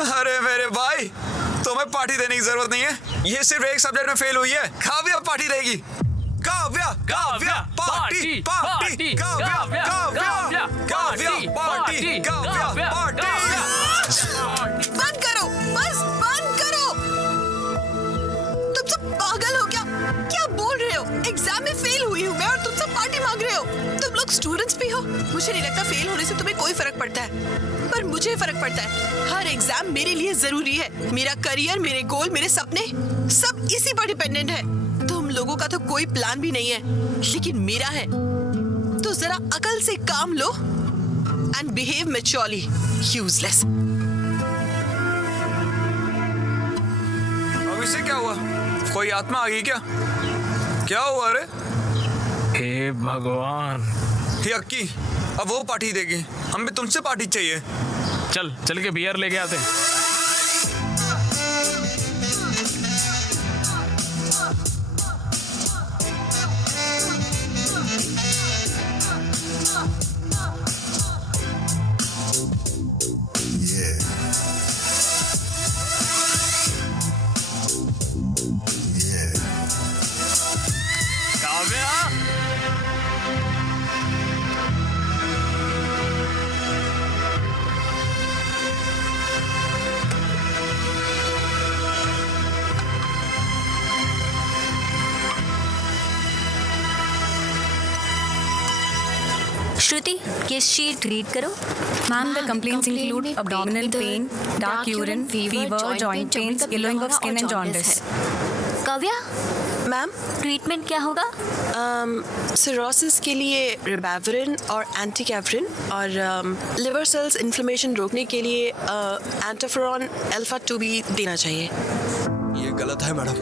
अरे मेरे भाई, तुम्हें पार्टी देने की जरूरत नहीं है, ये सिर्फ एक सब्जेक्ट में फेल हुई है। काव्या पार्टी देगी। Kavya Kavya party party Kavya Kavya Kavya party Kavya party. बंद करो, बस बंद करो। तुम सब पागल हो क्या? क्या बोल रहे हो? एग्जाम में फेल हुई हूँ मैं और तुम सब पार्टी मांग रहे हो। तुम लोग स्टूडेंट्स भी हो। मुझे नहीं लगता फेल होने से तुम्हें कोई फर्क पड़ता है, पर मुझे फर्क पड़ता है। हर एग्जाम मेरे लिए जरूरी है। मेरा करियर, मेरे गोल, मेरे सपने सब इसी पर डिपेंडेंट है। तुम लोगों का तो कोई प्लान भी नहीं है, लेकिन मेरा है। तो जरा अकल से काम लो एंड बिहेव मैच्योरली। यूजलेस। अब इसे क्या हुआ? कोई आत्मा आ गई क्या? क्या हुआ? अरे हे भगवान। यक्की, अब वो पार्टी देगी, हमें तुमसे पार्टी चाहिए। चल चल के बियर लेके आते हैं। काव्या, श्रुति, ये शीट रीड करो। Ma'am, the complaints include abdominal pain, dark urine, fever, joint pains, yellowing of skin and jaundice. Kavya, ma'am, treatment क्या होगा? सिरोसिस के लिए रिबाविरिन और एंटीकैफरिन, और लिवर सेल्स इन्फ्लेमेशन रोकने के लिए एंटोफेरॉन अल्फा 2 भी देना चाहिए। ये गलत है मैडम।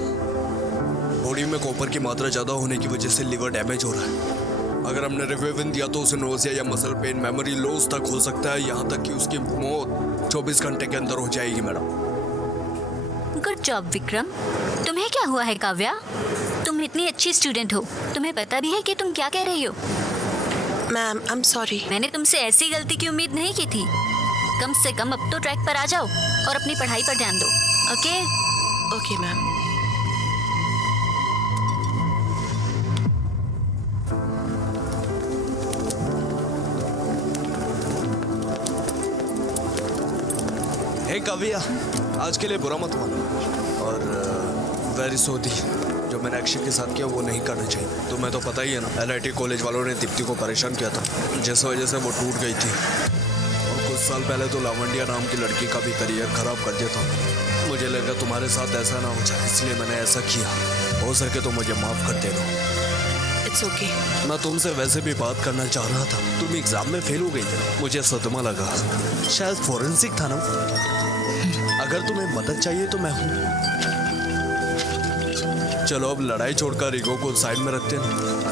बॉडी में कॉपर की मात्रा ज़्यादा होने की वजह से लिवर डैमेज हो रहा है। अगर हमने रिवेविन दिया तो उसे नोजिया या मसल पेन, मेमोरी लॉस तक हो सकता है, यहाँ तक कि उसकी मौत 24 घंटे के अंदर हो जाएगी मैडम। Good job Vikram. तुम्हें क्या हुआ है काव्या? तुम इतनी अच्छी स्टूडेंट हो, तुम्हें पता भी है कि तुम क्या कह रही हो? Ma'am, I am sorry. मैंने तुमसे ऐसी गलती की उम्मीद नहीं की थी। कम से कम अब तो ट्रैक पर आ जाओ और अपनी पढ़ाई पर ध्यान दो। Okay? Okay ma'am. Hey Kavya, आज के लिए बुरा मत मानो, और वेरी सॉरी। जो मैंने अक्षय के साथ किया वो नहीं करना चाहिए। तुम्हें तो पता ही है ना, LIT कॉलेज वालों ने दीप्ति को परेशान किया था, जिस वजह से वो टूट गई थी। और कुछ साल पहले तो लावंडिया नाम की लड़की का भी करियर खराब कर दिया था। मुझे लगा तुम्हारे साथ ऐसा ना हो जाए, इसलिए मैंने ऐसा किया। हो सके तो मुझे माफ कर देना। It's okay. मैं तुमसे वैसे भी बात करना चाह रहा था। तुम एग्जाम में फेल हो गई थी, मुझे सदमा लगा। शायद फोरेंसिक था ना। अगर तुम्हें मदद चाहिए तो मैं हूँ। चलो अब लड़ाई छोड़कर ईगो को साइड में रखते हैं।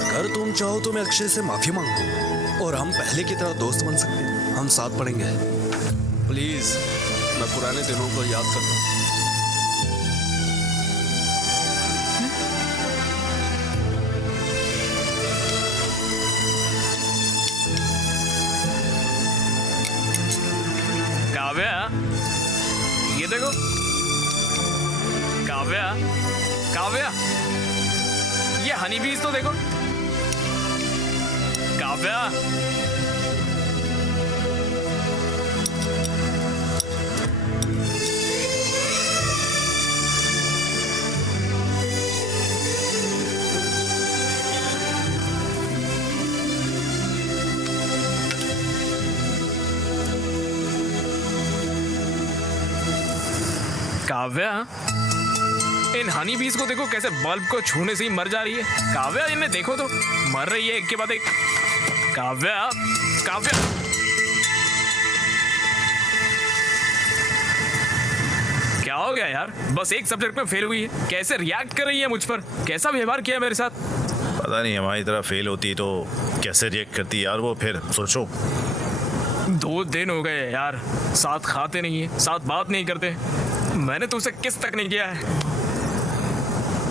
अगर तुम चाहो तो मैं अक्षय से माफी मांगू और हम पहले की तरह दोस्त बन सकते हैं। हम साथ पढ़ेंगे। प्लीज, मैं पुराने दिनों को याद करता हूँ। काव्या, ये देखो। काव्या, काव्या, ये हनी बीज तो देखो। काव्या, काव्या, इन हनी बीज को देखो कैसे बल्ब को छूने से ही मर जा रही है। काव्या इन्हें देखो तो, मर रही है एक के बाद एक। काव्या, काव्या, क्या हो गया यार? बस एक सब्जेक्ट में फेल हुई है, कैसे रिएक्ट कर रही है मुझ पर? कैसा व्यवहार किया मेरे साथ? पता नहीं, हमारी तरह फेल होती तो कैसे रिएक्ट करती यार वो। फिर सोचो, 2 दिन हो गए यार, साथ खाते नहीं है, साथ बात नहीं करते। मैंने तो उसे किस तक नहीं किया है।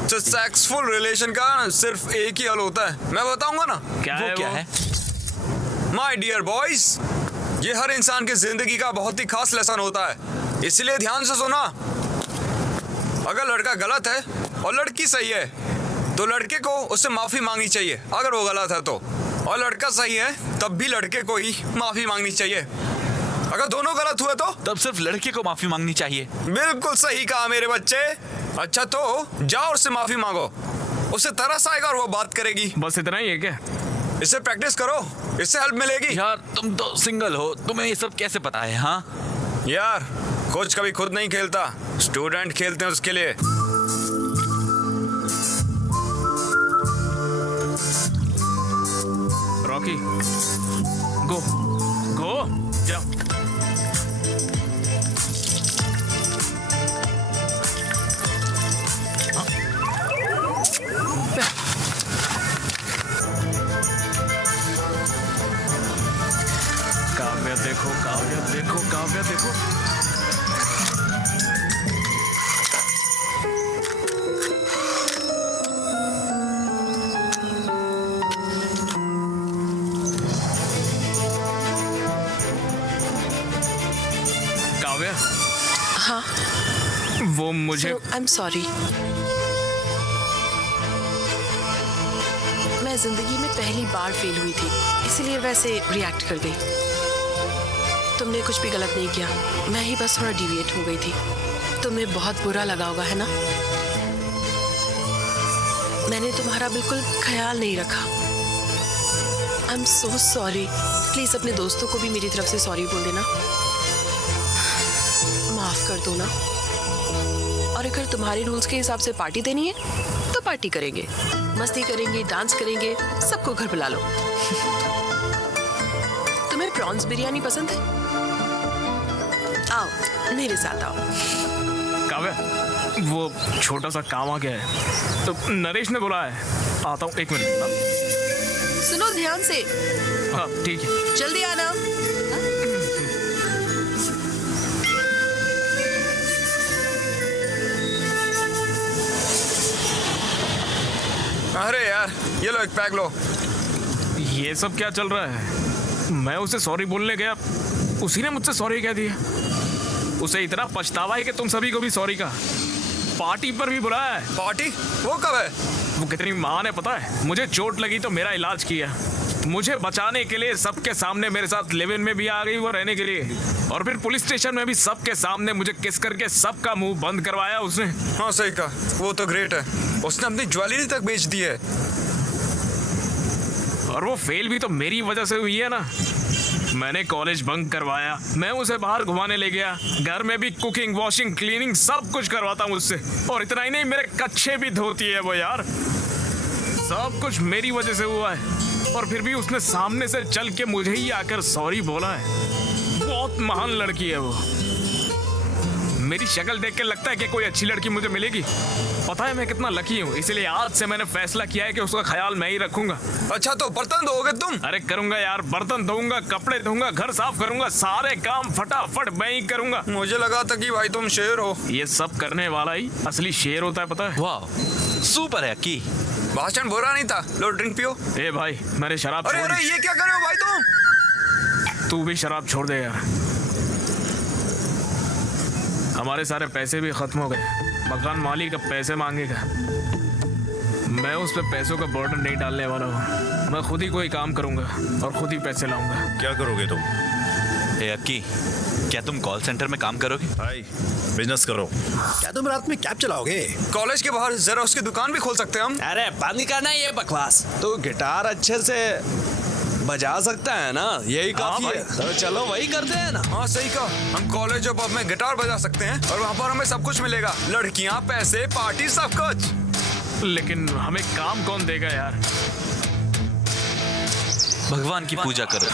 सक्सेसफुल रिलेशन का सिर्फ एक ही हल होता है, मैं बताऊंगा ना। क्या है क्या वो? है? माय डियर बॉयज, ये हर इंसान की जिंदगी का बहुत ही खास लेसन होता है, इसलिए ध्यान से सुना। अगर लड़का गलत है और लड़की सही है तो लड़के को उससे माफी मांगनी चाहिए अगर वो गलत है तो, और लड़का सही है तब भी लड़के को ही माफी मांगनी चाहिए। अगर दोनों गलत हुए तो तब सिर्फ लड़के को माफी मांगनी चाहिए। बिल्कुल सही कहा मेरे बच्चे। अच्छा तो जाओ उससे माफी मांगो, उसे तरस आएगा और वो बात करेगी। बस इतना ही है क्या? इसे प्रैक्टिस करो, इससे हेल्प मिलेगी। यार तुम तो सिंगल हो, तुम्हें ये सब कैसे पता है? हाँ यार, कोच कभी खुद नहीं खेलता, स्टूडेंट खेलते हैं उसके लिए। रॉकी, गो गो, जाओ। काव्या देखो, काव्या देखो, काव्या देखो। काव्या, हाँ वो मुझे आई एम सॉरी। मैं जिंदगी में पहली बार फेल हुई थी, इसीलिए वैसे रिएक्ट कर गई। तुमने कुछ भी गलत नहीं किया, मैं ही बस थोड़ा डिविएट हो गई थी। तुम्हें बहुत बुरा लगा होगा, है ना? मैंने तुम्हारा बिल्कुल ख्याल नहीं रखा। I am so sorry. Please अपने दोस्तों को भी मेरी तरफ से सॉरी बोल देना, माफ कर दो ना। और अगर तुम्हारे रूल्स के हिसाब से पार्टी देनी है तो पार्टी करेंगे, मस्ती करेंगे, डांस करेंगे, सबको घर बुला लो। तुम्हें प्रॉन्स बिरयानी पसंद है? आओ मेरे साथ आओ। काव्या, वो छोटा सा काम आ गया है तो नरेश ने बोला है, आता हूँ 1 मिनट। सुनो ध्यान से। हाँ ठीक है, जल्दी आना। अरे यार, ये लो एक पैक लो। ये सब क्या चल रहा है? मैं उसे सॉरी बोलने गया, उसी ने मुझसे सॉरी कह दिया। उसे इतना पछतावा है कि तुम सभी को भी सॉरी का। पार्टी पर भी बुलाया है। पार्टी? वो कब है? वो कितनी महान है पता है? मुझे चोट लगी तो मेरा इलाज किया, मुझे बचाने के लिए सबके सामने मेरे साथ लिव इन में भी आ गई वो रहने के लिए, और फिर पुलिस स्टेशन में भी सबके सामने मुझे किस करके सबका मुंह बंद करवाया उसने। हाँ सही कहा, वो तो ग्रेट है। उसने अपनी ज्वेलरी तक बेच दी है। और वो फेल भी तो मेरी वजह से हुई है ना। मैंने कॉलेज बंक करवाया, मैं उसे बाहर घुमाने ले गया, घर में भी कुकिंग, वॉशिंग, क्लीनिंग सब कुछ करवाता हूँ उससे। और इतना ही नहीं, मेरे कच्छे भी धोती है वो यार। सब कुछ मेरी वजह से हुआ है, और फिर भी उसने सामने से चल के मुझे ही आकर सॉरी बोला है। बहुत महान लड़की है वो। मेरी शक्ल देख के लगता है कि कोई अच्छी लड़की मुझे मिलेगी। पता है मैं कितना लकी हूँ, इसलिए आज से मैंने फैसला किया है कि उसका ख्याल मैं ही रखूंगा। अच्छा तो बर्तन धोगे तुम? अरे करूंगा यार, बर्तन धोऊंगा, कपड़े धोऊंगा, घर साफ करूंगा, सारे काम फटाफट मैं ही करूंगा। मुझे लगा था कि भाई तुम शेर हो। ये सब करने वाला ही असली शेर होता है, पता है? वाह, सुपर है की। भाषण बुरा नहीं था। लो ड्रिंक पियो। ए भाई, मैंने शराब अरे छोड़ अरे, ये क्या कर रहे हो भाई तुम? तू भी शराब छोड़ दे यार। हमारे सारे पैसे भी खत्म हो गए, मकान मालिक अब पैसे मांगेगा। मैं उस पे पैसों का बर्डन नहीं डालने वाला हूँ। मैं खुद ही कोई काम करूंगा और खुद ही पैसे लाऊंगा। क्या करोगे तुम? ए अक्की, क्या तुम कॉल सेंटर में काम करोगे? भाई बिजनेस करो। क्या तुम रात में कैब चलाओगे? कॉलेज के बाहर जेरोक्स की दुकान भी खोल सकते हैं हम। अरे बंद करना ये बकवास। तू गिटार अच्छे से बजा सकता है ना, यही काफी हाँ है। तो चलो वही करते हैं ना। हाँ सही कहा, हम कॉलेज और पब में गिटार बजा सकते हैं और वहाँ पर हमें सब कुछ मिलेगा, लड़कियाँ, पैसे, पार्टी, सब कुछ। लेकिन हमें काम कौन देगा यार? भगवान की पूजा करो।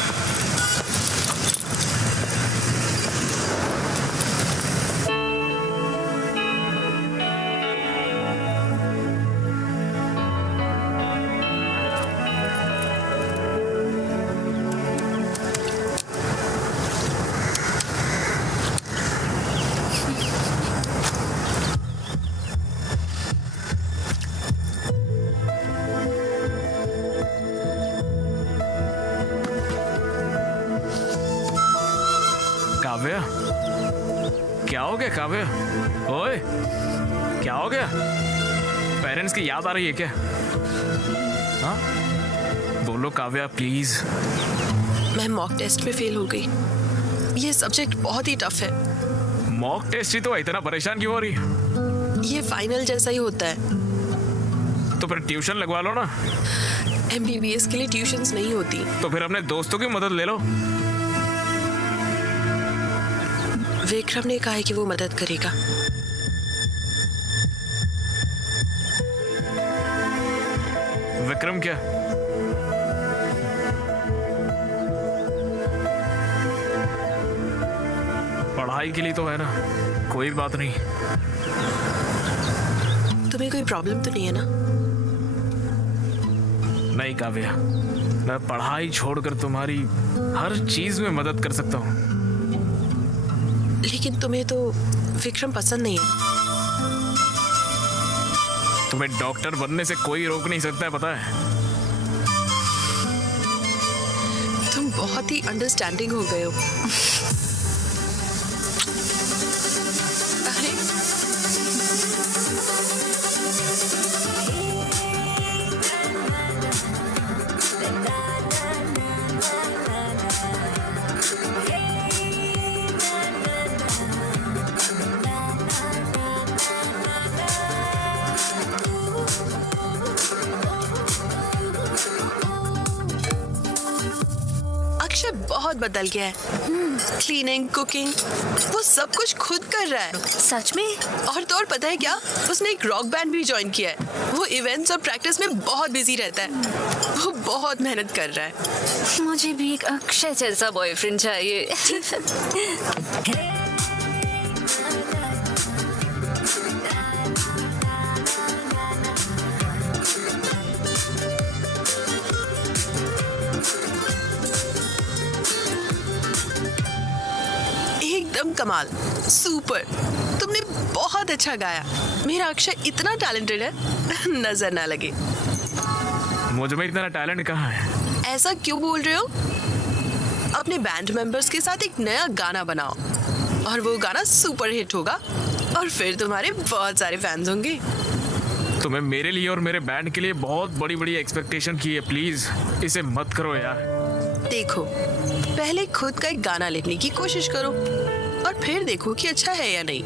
काव्या, क्या हो गया काव्या? ओए, क्या हो गया? पेरेंट्स की याद आ रही है क्या? हाँ, बोलो काव्या प्लीज। मैं मॉक टेस्ट में फेल हो गई। ये सब्जेक्ट बहुत ही टफ है। मॉक टेस्ट ही तो इतना परेशान क्यों हो रही है? ये फाइनल जैसा ही होता है। तो फिर ट्यूशन लगवा लो ना। MBBS के लिए ट्यूशंस नहीं होती। तो फिर अपने दोस्तों की मदद ले लो। विक्रम ने कहा है कि वो मदद करेगा। विक्रम क्या? पढ़ाई के लिए तो है ना, कोई बात नहीं। तुम्हें कोई प्रॉब्लम तो नहीं है ना? नहीं काव्या, मैं पढ़ाई छोड़कर तुम्हारी हर चीज में मदद कर सकता हूँ। लेकिन तुम्हें तो विक्रम पसंद नहीं है। तुम्हें डॉक्टर बनने से कोई रोक नहीं सकता है, पता है? तुम बहुत ही अंडरस्टैंडिंग हो गए हो। अरे अक्षय बहुत बदल गया है। क्लीनिंग, कुकिंग, वो सब कुछ खुद कर रहा है। सच में? और तो और पता है क्या, उसने एक रॉक बैंड भी ज्वाइन किया है। वो इवेंट्स और प्रैक्टिस में बहुत बिजी रहता है। वो बहुत मेहनत कर रहा है। मुझे भी एक अक्षय जैसा बॉयफ्रेंड चाहिए। एकदम कमाल, सुपर। तुमने बहुत अच्छा गाया। मेरा अक्षय इतना टैलेंटेड है, नजर ना लगे। मुझ में इतना टैलेंट कहाँ है? ऐसा क्यों बोल रहे हो? अपने बैंड मेंबर्स के साथ एक नया गाना बनाओ और वो गाना सुपर हिट होगा और फिर तुम्हारे बहुत सारे फैंस होंगे। तुम्हें मेरे लिए और मेरे बैंड के लिए बहुत बड़ी बड़ी एक्सपेक्टेशन की है, प्लीज इसे मत करो यार। देखो, पहले खुद का एक गाना लिखने की कोशिश करो और फिर देखो कि अच्छा है या नहीं।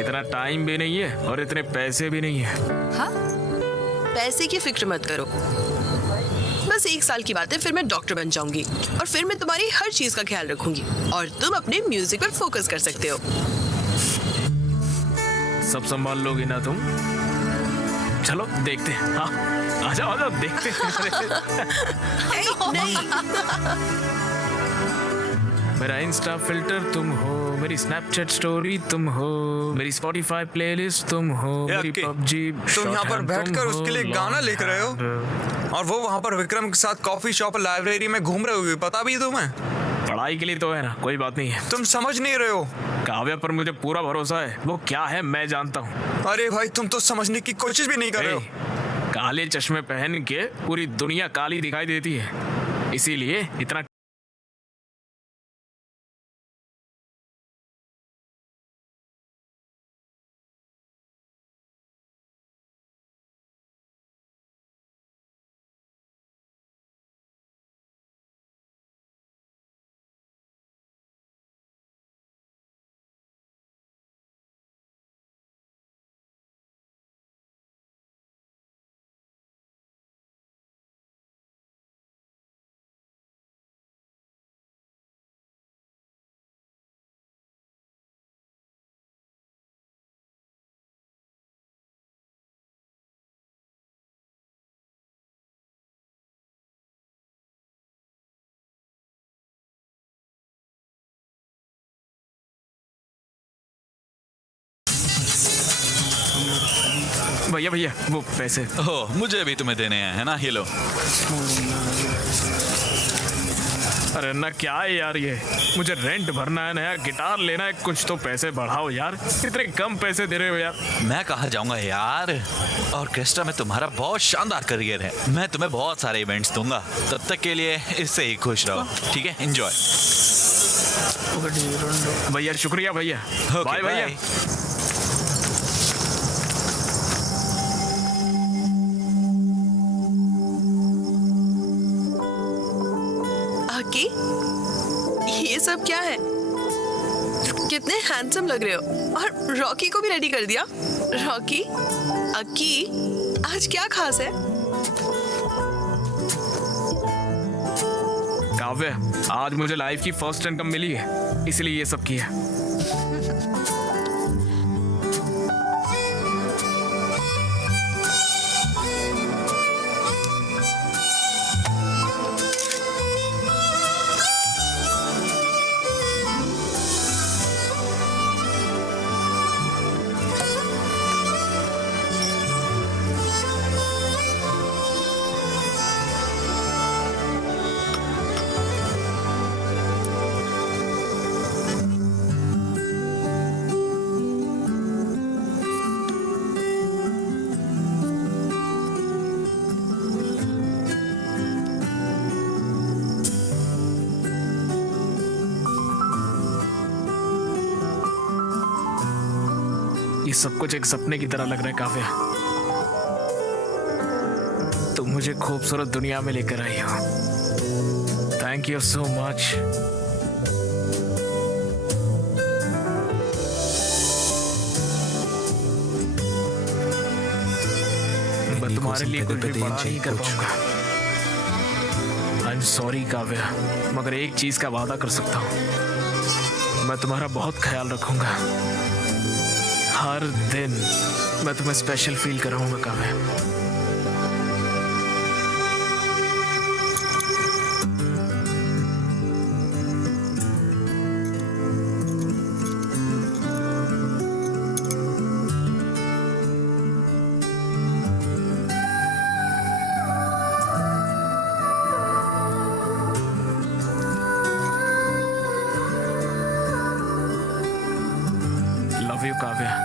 इतना टाइम भी नहीं है और इतने पैसे भी नहीं है। हाँ? पैसे की फिक्र मत करो। बस 1 साल की बात है, फिर मैं डॉक्टर बन जाऊंगी और फिर मैं तुम्हारी हर चीज का ख्याल रखूंगी और तुम अपने म्यूजिक पर फोकस कर सकते हो। सब संभाल लोगी ना तुम? चलो देखते हैं। हाँ, आजाओ आजाओ, देखते हैं। नहीं। मेरा इंस्टा फिल्टर तुम हो, मेरी स्नैपचैट स्टोरी तुम हो, मेरी स्पॉटिफाई प्लेलिस्ट तुम हो, मेरी पबजी। तुम यहाँ पर बैठकर उसके लिए गाना लिख रहे हो और वो वहाँ पर विक्रम के साथ कॉफी शॉप लाइब्रेरी में घूम रहे हो, पता भी है तुम्हें? पढ़ाई के लिए तो है ना, कोई बात नहीं है। तुम समझ नहीं रहे हो। काव्या पर मुझे पूरा भरोसा है, वो क्या है मैं जानता हूँ। अरे भाई, तुम तो समझने की कोशिश भी नहीं कर रहे हो। काले चश्मे पहन के पूरी दुनिया काली दिखाई देती है, इसीलिए इतना भैया भैया वो पैसे। ओह, मुझे भी तुम्हें देने हैं, है ना? ये लो। अरे ना क्या है यार ये, मुझे रेंट भरना है, नया गिटार लेना है, कुछ तो पैसे बढ़ाओ यार, इतने कम पैसे दे रहे हो यार। मैं कहाँ जाऊंगा यार, ऑर्केस्ट्रा में तुम्हारा बहुत शानदार करियर है, मैं तुम्हें बहुत सारे इवेंट्स दूंगा, तब तक के लिए इससे ही खुश रहो, ठीक है? एंजॉय। भैया शुक्रिया भैया, बाय भैया। आकी, ये सब क्या है? कितने हैंडसम लग रहे हो, और रॉकी को भी रेडी कर दिया। रॉकी, अक्की, आज क्या खास है? काव्य, आज मुझे लाइफ की फर्स्ट इनकम मिली है, इसलिए ये सब किया। ये सब कुछ एक सपने की तरह लग रहा है काव्या, तुम मुझे खूबसूरत दुनिया में लेकर आई हो। Thank you so much. मैं तुम्हारे लिए कुछ भी बड़ा नहीं कर पाऊंगा। आई एम सॉरी काव्या, मगर एक चीज का वादा कर सकता हूँ, मैं तुम्हारा बहुत ख्याल रखूंगा। हर दिन मैं तुम्हें स्पेशल फील कराऊंगा काव्या। Love you Kavya.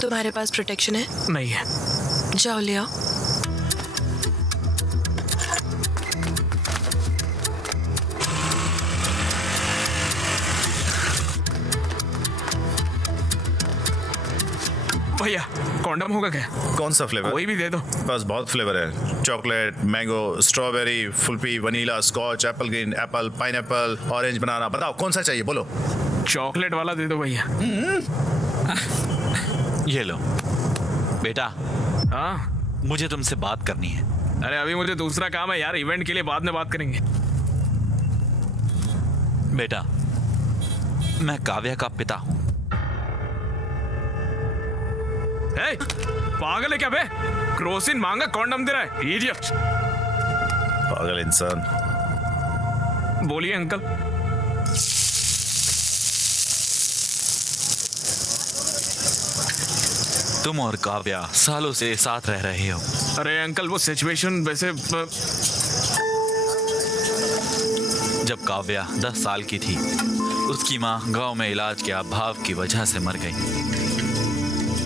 तुम्हारे पास प्रोटेक्शन है? नहीं है। जाओ ले आओ। भैया कॉन्डम होगा क्या? कौन सा फ्लेवर? कोई भी दे दो। बस बहुत फ्लेवर है, चॉकलेट, मैंगो, स्ट्रॉबेरी, फुल्फी, vanilla, scotch, apple green, apple, pineapple, orange, banana. बताओ कौन सा चाहिए, बोलो। चॉकलेट वाला दे दो भैया। ये लो बेटा। हाँ, मुझे तुमसे बात करनी है। अरे अभी मुझे दूसरा काम है यार, इवेंट के लिए बाद में बात करेंगे। बेटा, मैं काव्या का पिता हूँ। पागल है क्या बे? क्रोसिन मांगा कॉन्डम दे रहा है, इडियट। पागल इंसान। बोलिए अंकल। तुम और काव्या सालों से साथ रह रहे हो। अरे अंकल वो सिचुएशन वैसे जब काव्या 10 साल की थी, उसकी माँ गांव में इलाज के अभाव की वजह से मर गई।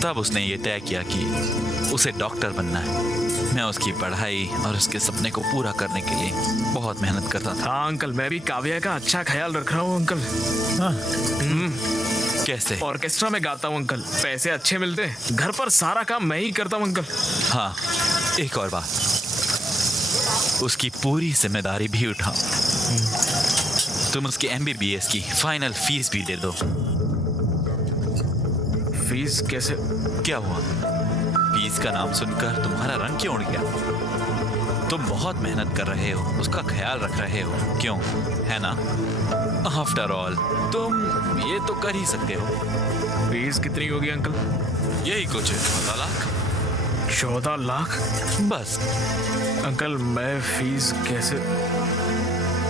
तब उसने ये तय किया कि उसे डॉक्टर बनना है। मैं उसकी पढ़ाई और उसके सपने को पूरा करने के लिए बहुत मेहनत करता था। हाँ अंकल, मैं भी काव्या का अच्छा ख्याल रख रहा हूँ अंकल। कैसे? ऑर्केस्ट्रा में गाता हूँ अंकल, पैसे अच्छे मिलते हैं। घर पर सारा काम मैं ही करता हूँ अंकल। हाँ, एक और बात, उसकी पूरी जिम्मेदारी भी उठाओ। तुम उसकी MBBS की फाइनल फीस भी दे दो। फीस कैसे? क्या हुआ? फीस का नाम सुनकर तुम्हारा रंग क्यों उड़ गया? तुम बहुत मेहनत कर रहे हो, उसका ख्याल रख रहे हो, क्यों? है ना? आफ्टर ऑल तुम ये तो कर ही सकते हो। फीस कितनी होगी अंकल? यही कुछ 14 लाख। 14 लाख? बस। अंकल मैं फीस कैसे?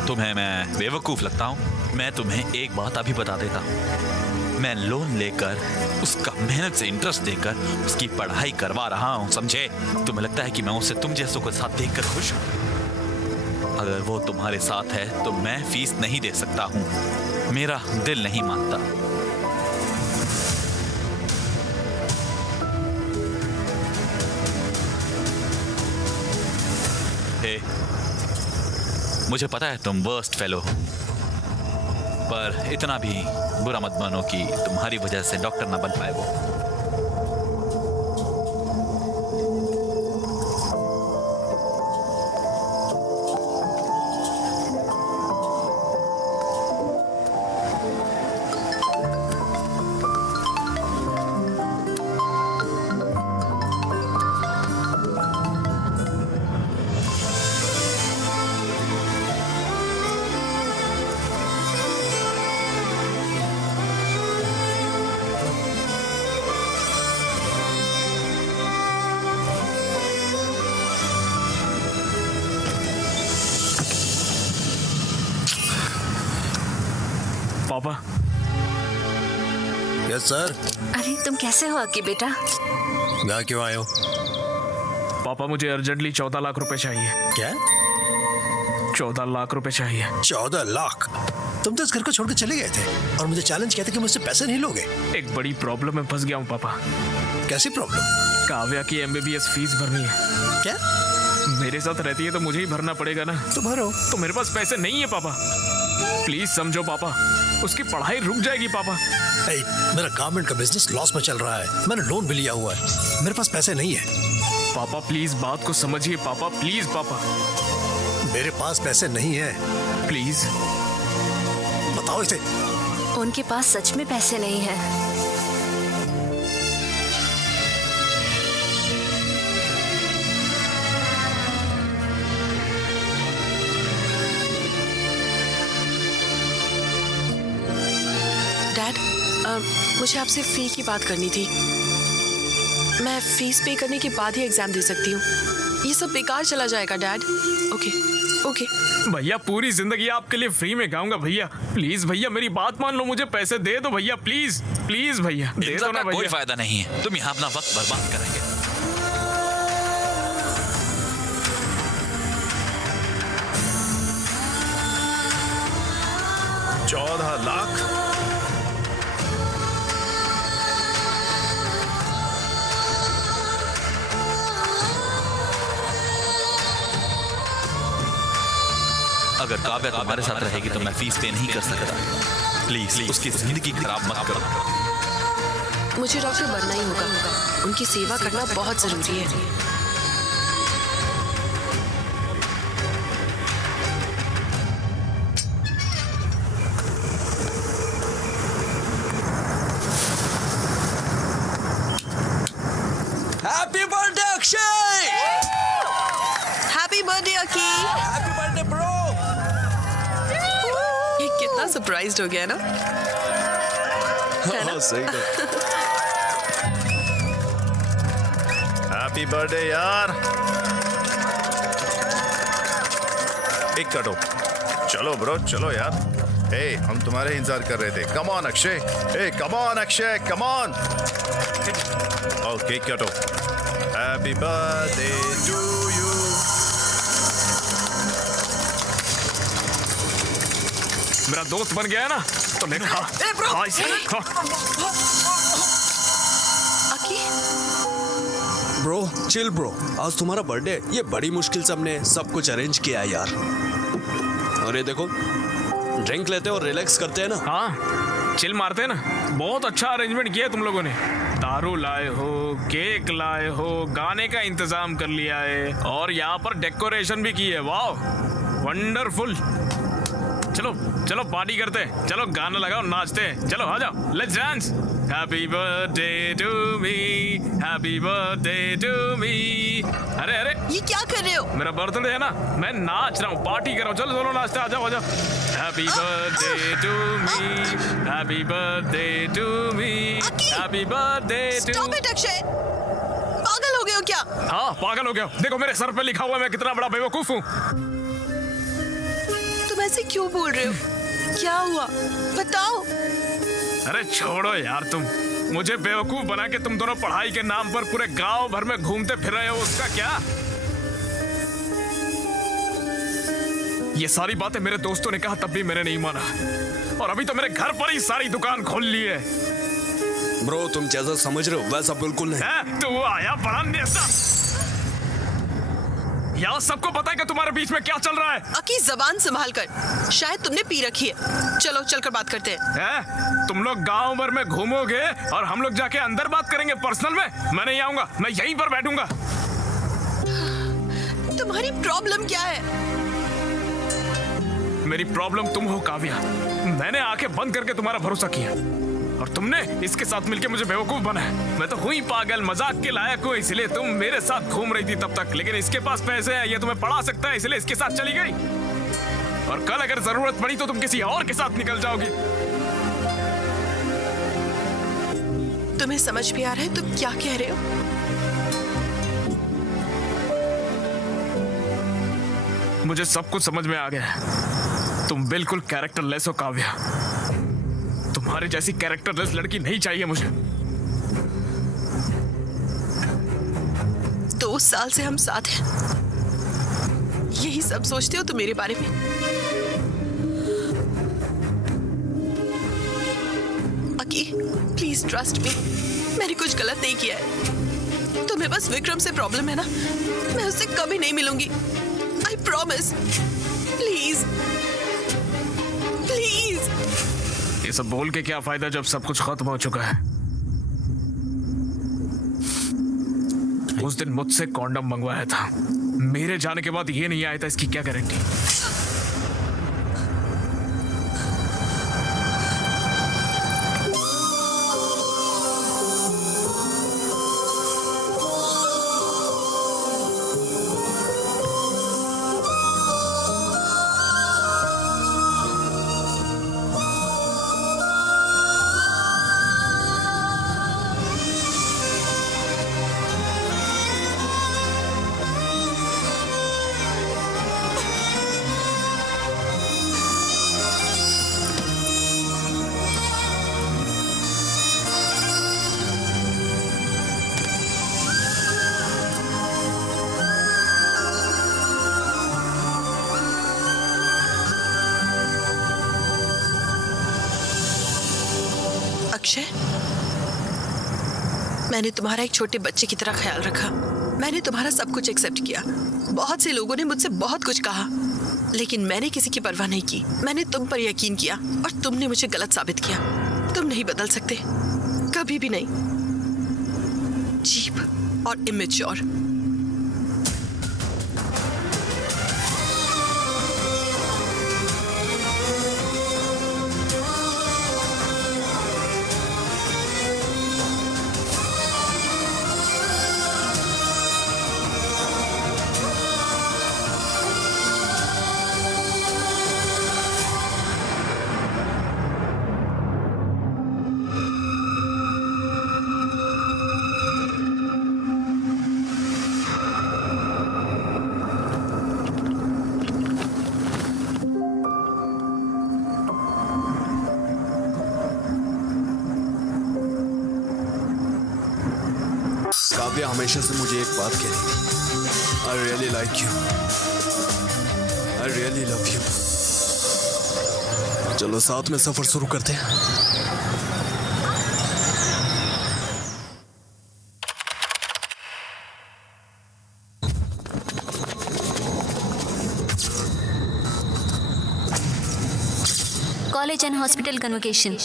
तुम्हें मैं बेवकूफ लगता हूँ? मैं तुम्हें एक बात अभी बता देता हूँ। मैं लोन लेकर, उसका मेहनत से इंटरेस्ट देकर उसकी पढ़ाई करवा रहा हूँ, समझे? तुम्हें लगता है कि मैं उसे तुम जैसों के साथ देखकर खुश हूँ? अगर वो तुम्हारे साथ है तो मैं फीस नहीं दे सकता हूँ। मेरा दिल नहीं मानता। हे, मुझे पता है तुम वर्स्ट फेलो हो, पर इतना भी बुरा मत मानो कि तुम्हारी वजह से डॉक्टर ना बन पाए वो। पापा। Yes sir. अरे तुम कैसे हो अक्की बेटा? यहाँ क्यों आए हो? पापा मुझे अर्जेंटली 14 लाख रुपए चाहिए। क्या? 14 लाख रुपए चाहिए। 14 लाख? तुम तो इस घर को छोड़ के चले गए थे और मुझे चैलेंज किया था कि मुझसे पैसे नहीं लोगे। एक बड़ी प्रॉब्लम में फंस गया हूँ पापा। कैसी प्रॉब्लम? काव्या की MBBS फीस भरनी है। क्या? मेरे साथ रहती है तो मुझे ही भरना पड़ेगा ना। तो भरो। तो मेरे पास पैसे नहीं है पापा। प्लीज समझो पापा, उसकी पढ़ाई रुक जाएगी पापा। मेरा गारमेंट का बिजनेस लॉस में चल रहा है, मैंने लोन भी लिया हुआ है, मेरे पास पैसे नहीं है। पापा प्लीज बात को समझिए पापा, प्लीज पापा। मेरे पास पैसे नहीं है। प्लीज बताओ इसे। उनके पास सच में पैसे नहीं है। डैड, मुझे आपसे फी की बात करनी थी। मैं फीस पे करने के बाद ही एग्जाम दे सकती हूँ। ये सब बेकार चला जाएगा डैड। Okay okay. भैया पूरी जिंदगी आपके लिए फ्री में गाऊंगा भैया। प्लीज भैया मेरी बात मान लो, मुझे पैसे दे दो भैया, प्लीज प्लीज भैया दे दो ना भैया। कोई फायदा नहीं है, तुम यहाँ अपना वक्त बर्बाद करेंगे। 14 लाख? अगर काव्या तुम्हारे साथ रहेगी तो मैं फीस पे नहीं कर सकता। प्लीज उसकी जिंदगी खराब मत करो। मुझे डॉक्टर बनना ही होगा। उनकी सेवा करना बहुत जरूरी है। Happy birthday Akshay! Happy birthday Aki! Happy birthday bro! ये कितना सरप्राइज्ड हो गया ना? हाँ, सही है। हैप्पी बर्थडे यार। एक कटो। चलो ब्रो, चलो यार। ए, हम तुम्हारे इंतजार कर रहे थे। कम ऑन अक्षय, ए come on Akshay, come on. Okay काटो। Happy birthday to you. मेरा दोस्त बन गया है ना, तो ले खा। खा इसे, खा। ब्रो चिल ब्रो, आज तुम्हारा बर्थडे है। ये बड़ी मुश्किल से हमने सब कुछ अरेंज किया है यार। और ये देखो, ड्रिंक लेते और रिलैक्स करते हैं ना। हाँ, चिल मारते हैं ना। बहुत अच्छा अरेंजमेंट किया तुम लोगों ने। दारू लाए हो, केक लाए हो, गाने का इंतजाम कर लिया है और यहाँ पर डेकोरेशन भी की है। वाह, वंडरफुल। चलो चलो पार्टी करते हैं, चलो गाना लगाओ, नाचते हैं, चलो आ जाओ, let's dance. Happy birthday to me, happy birthday to me. अरे अरे, ये क्या कर रहे हो? मेरा बर्थडे है ना, मैं नाच रहा हूँ, पार्टी कर रहा हूँ। चलो चलो नाचते, आ जाओ आ जाओ। Happy birthday to me, happy birthday to me, happy birthday to. Stop it Akshay, पागल हो गए हो क्या? हाँ पागल हो गया। देखो मेरे सर पे लिखा हुआ है, मैं कितना बड़ा बेवकूफ हूँ। तुम ऐसे क्यों बोल रहे हो? क्या हुआ बताओ। अरे छोड़ो यार, तुम मुझे बेवकूफ बना के तुम दोनों पढ़ाई के नाम पर पूरे गांव भर में घूमते फिर रहे हो, उसका क्या? ये सारी बातें मेरे दोस्तों ने कहा, तब भी मैंने नहीं माना, और अभी तो मेरे घर पर ही सारी दुकान खोल ली है। ब्रो तुम जैसा समझ रहे हो वैसा बिल्कुल नहीं है। तो वो आया बड़ा नेता, यहाँ सबको पता है कि तुम्हारे बीच में क्या चल रहा है। अकी जबान संभाल कर, शायद तुमने पी रखी है। चलो चलकर बात करते हैं। तुम लोग गांव भर में घूमोगे और हम लोग जाके अंदर बात करेंगे पर्सनल में। मैं नहीं आऊंगा, मैं यहीं पर बैठूंगा। तुम्हारी प्रॉब्लम क्या है? मेरी प्रॉब्लम तुम हो काव्या। मैंने आंखें बंद करके तुम्हारा भरोसा किया और तुमने इसके साथ मिलके मुझे बेवकूफ बनाया। मैं तो हुई पागल, मजाक के लायक हूँ, इसलिए तुम मेरे साथ घूम रही थी तब तक। लेकिन इसके पास पैसे हैं, ये तुम्हें पढ़ा सकता है, इसलिए इसके साथ चली गई। और कल अगर जरूरत पड़ी तो तुम किसी और के साथ निकल जाओगी। तुम्हें समझ भी आ रहा है तुम क्या कह रहे हो? मुझे सब कुछ समझ में आ गया है। तुम बिल्कुल कैरेक्टरलेस हो काव्या। तुम्हारे जैसी कैरेक्टरलेस लड़की नहीं चाहिए मुझे। 2 साल से हम साथ हैं, यही सब सोचते हो तुम मेरे बारे में? अकी प्लीज ट्रस्ट मी, मैंने कुछ गलत नहीं किया है। तुम्हें बस विक्रम से प्रॉब्लम है ना, मैं उससे कभी नहीं मिलूंगी। I promise. Please please. ये सब बोल के क्या फायदा जब सब कुछ खत्म हो चुका है। उस दिन मुझसे कॉन्डम मंगवाया था, मेरे जाने के बाद ये नहीं आया था, इसकी क्या गारंटी? अक्षय, मैंने तुम्हारा एक छोटे बच्चे की तरह ख्याल रखा। मैंने तुम्हारा सब कुछ एक्सेप्ट किया। बहुत से लोगों ने मुझसे बहुत कुछ कहा, लेकिन मैंने किसी की परवाह नहीं की। मैंने तुम पर यकीन किया और तुमने मुझे गलत साबित किया। तुम नहीं बदल सकते, कभी भी नहीं। चीप और इमेच्योर। काव्या हमेशा से मुझे एक बात कह रही थी, I really like you, I really love you. चलो साथ में सफर शुरू करते हैं। College and hospital convocation.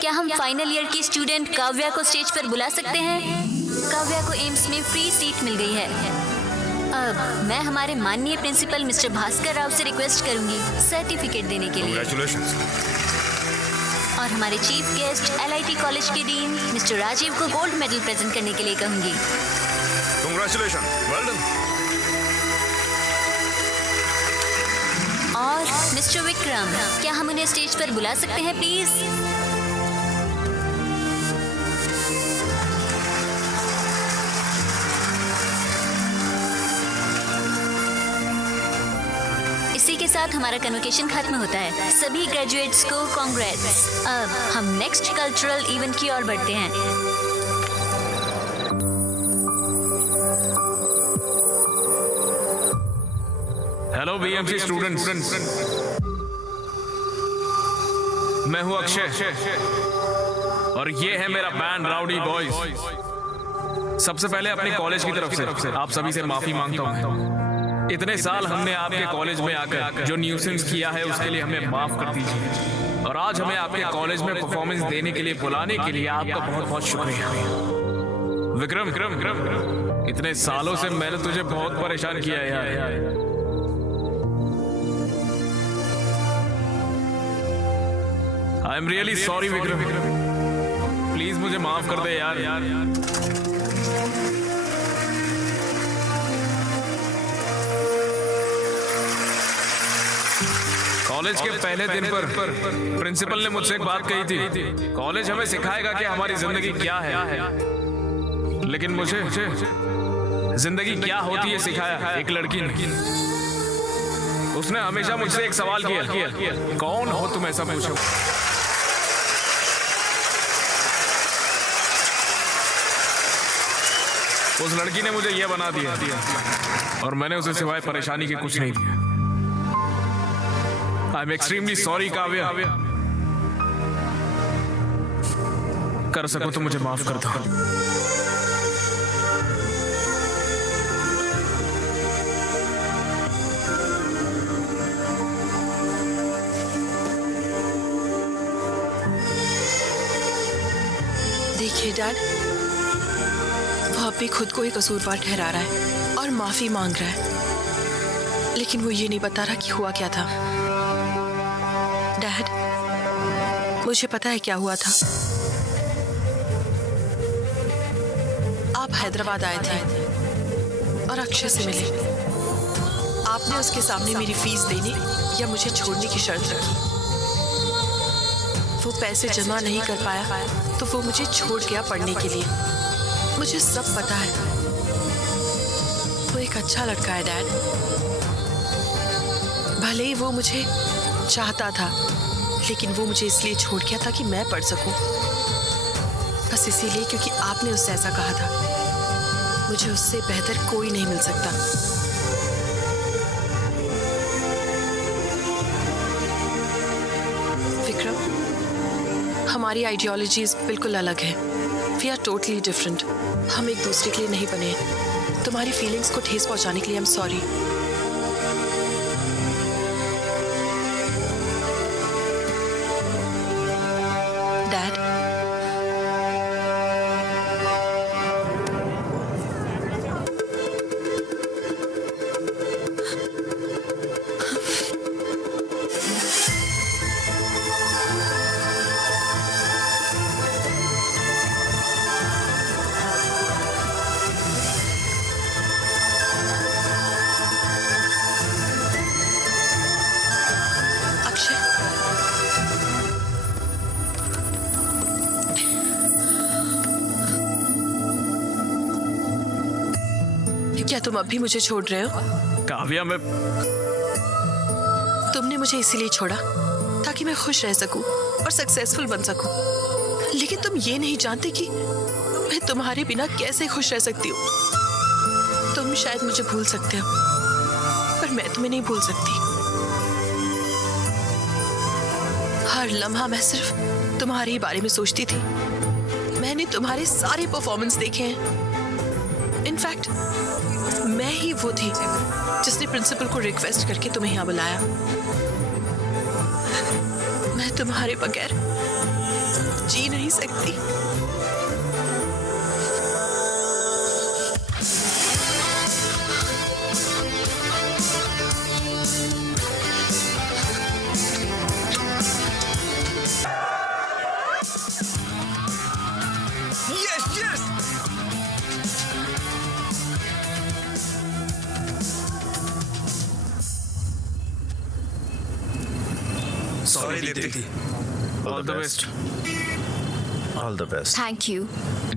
क्या हम फाइनल ईयर की स्टूडेंट काव्या को स्टेज पर बुला सकते हैं? काव्या को एम्स में फ्री सीट मिल गई है। अब मैं हमारे माननीय प्रिंसिपल मिस्टर भास्कर राव से रिक्वेस्ट करूंगी सर्टिफिकेट देने के लिए। Congratulations. और हमारे चीफ गेस्ट LIT कॉलेज के डीन मिस्टर राजीव को गोल्ड मेडल प्रेजेंट करने के लिए कहूंगी। Congratulations. Well done. और मिस्टर विक्रम, क्या हम उन्हें स्टेज पर बुला सकते हैं प्लीज? इसी के साथ हमारा कन्वोकेशन खत्म होता है। सभी ग्रेजुएट्स को कांग्रेट्स। अब हम नेक्स्ट कल्चरल इवेंट की ओर बढ़ते हैं। हेलो BMC स्टूडेंट्स, मैं हूं अक्षय और ये है मेरा बैंड राउडी बॉयज। सबसे पहले अपने कॉलेज की तरफ से आप सभी से माफी मांगता हूं। इतने साल हमने आपके कॉलेज में आकर जो न्यूसेंस किया है उसके लिए हमें माफ कर दीजिए। और आज हमें आपके कॉलेज में परफॉर्मेंस देने के लिए बुलाने के लिए आपका बहुत बहुत शुक्रिया। विक्रम, इतने सालों से मैंने तुझे बहुत परेशान किया है यार। I am really sorry Vikram, please मुझे माफ कर दे यार। कॉलेज के पहले दिन पर प्रिंसिपल ने मुझसे एक बात कही थी, कॉलेज हमें सिखाएगा कि हमारी जिंदगी क्या है, लेकिन मुझे जिंदगी क्या होती है सिखाया एक लड़की ने। उसने हमेशा मुझसे एक सवाल किया, कौन हो तुम, ऐसा पूछो। उस लड़की ने मुझे यह बना दिया और मैंने उसे सिवाय परेशानी के कुछ नहीं दिया। I am extremely sorry Kavya. कर सको तो मुझे माफ कर दो। देखिए डैड, वो अब भी खुद को ही कसूरवार ठहरा रहा है और माफी मांग रहा है, लेकिन वो ये नहीं बता रहा कि हुआ क्या था। डैड, मुझे पता है क्या हुआ था। आप हैदराबाद आए थे और अक्षय से मिले। आपने उसके सामने मेरी फीस देने या मुझे छोड़ने की शर्त रखी। वो पैसे जमा नहीं कर पाया तो वो मुझे छोड़ गया पढ़ने के लिए। मुझे सब पता है। वो एक अच्छा लड़का है डैड। भले ही वो मुझे चाहता था, लेकिन वो मुझे इसलिए छोड़ गया था कि मैं पढ़ सकूं। बस इसीलिए क्योंकि आपने उससे ऐसा कहा था। मुझे उससे बेहतर कोई नहीं मिल सकता। विक्रम, हमारी आइडियोलॉजीज बिल्कुल अलग है। We are totally different. हम एक दूसरे के लिए नहीं बने। तुम्हारी फीलिंग्स को ठेस पहुंचाने के लिए आई एम सॉरी। डैड, क्या तुम अब भी मुझे छोड़ रहे हो? काव्या, मैं तुमने मुझे इसीलिए छोड़ा ताकि मैं खुश रह सकूं और सक्सेसफुल बन सकूं। लेकिन तुम ये नहीं जानते कि मैं तुम्हारे बिना कैसे खुश रह सकती हूँ। तुम शायद मुझे भूल सकते हो, पर मैं तुम्हें नहीं भूल सकती। हर लम्हा मैं सिर्फ तुम्हारे ही बारे में सोचती थी। मैंने तुम्हारे सारे परफॉर्मेंस देखे हैं। इनफैक्ट मैं ही वो थी जिसने प्रिंसिपल को रिक्वेस्ट करके तुम्हें यहाँ बुलाया। मैं तुम्हारे बगैर जी नहीं सकती। Yes yes sorry Deepti. All the best. All the best. Thank you.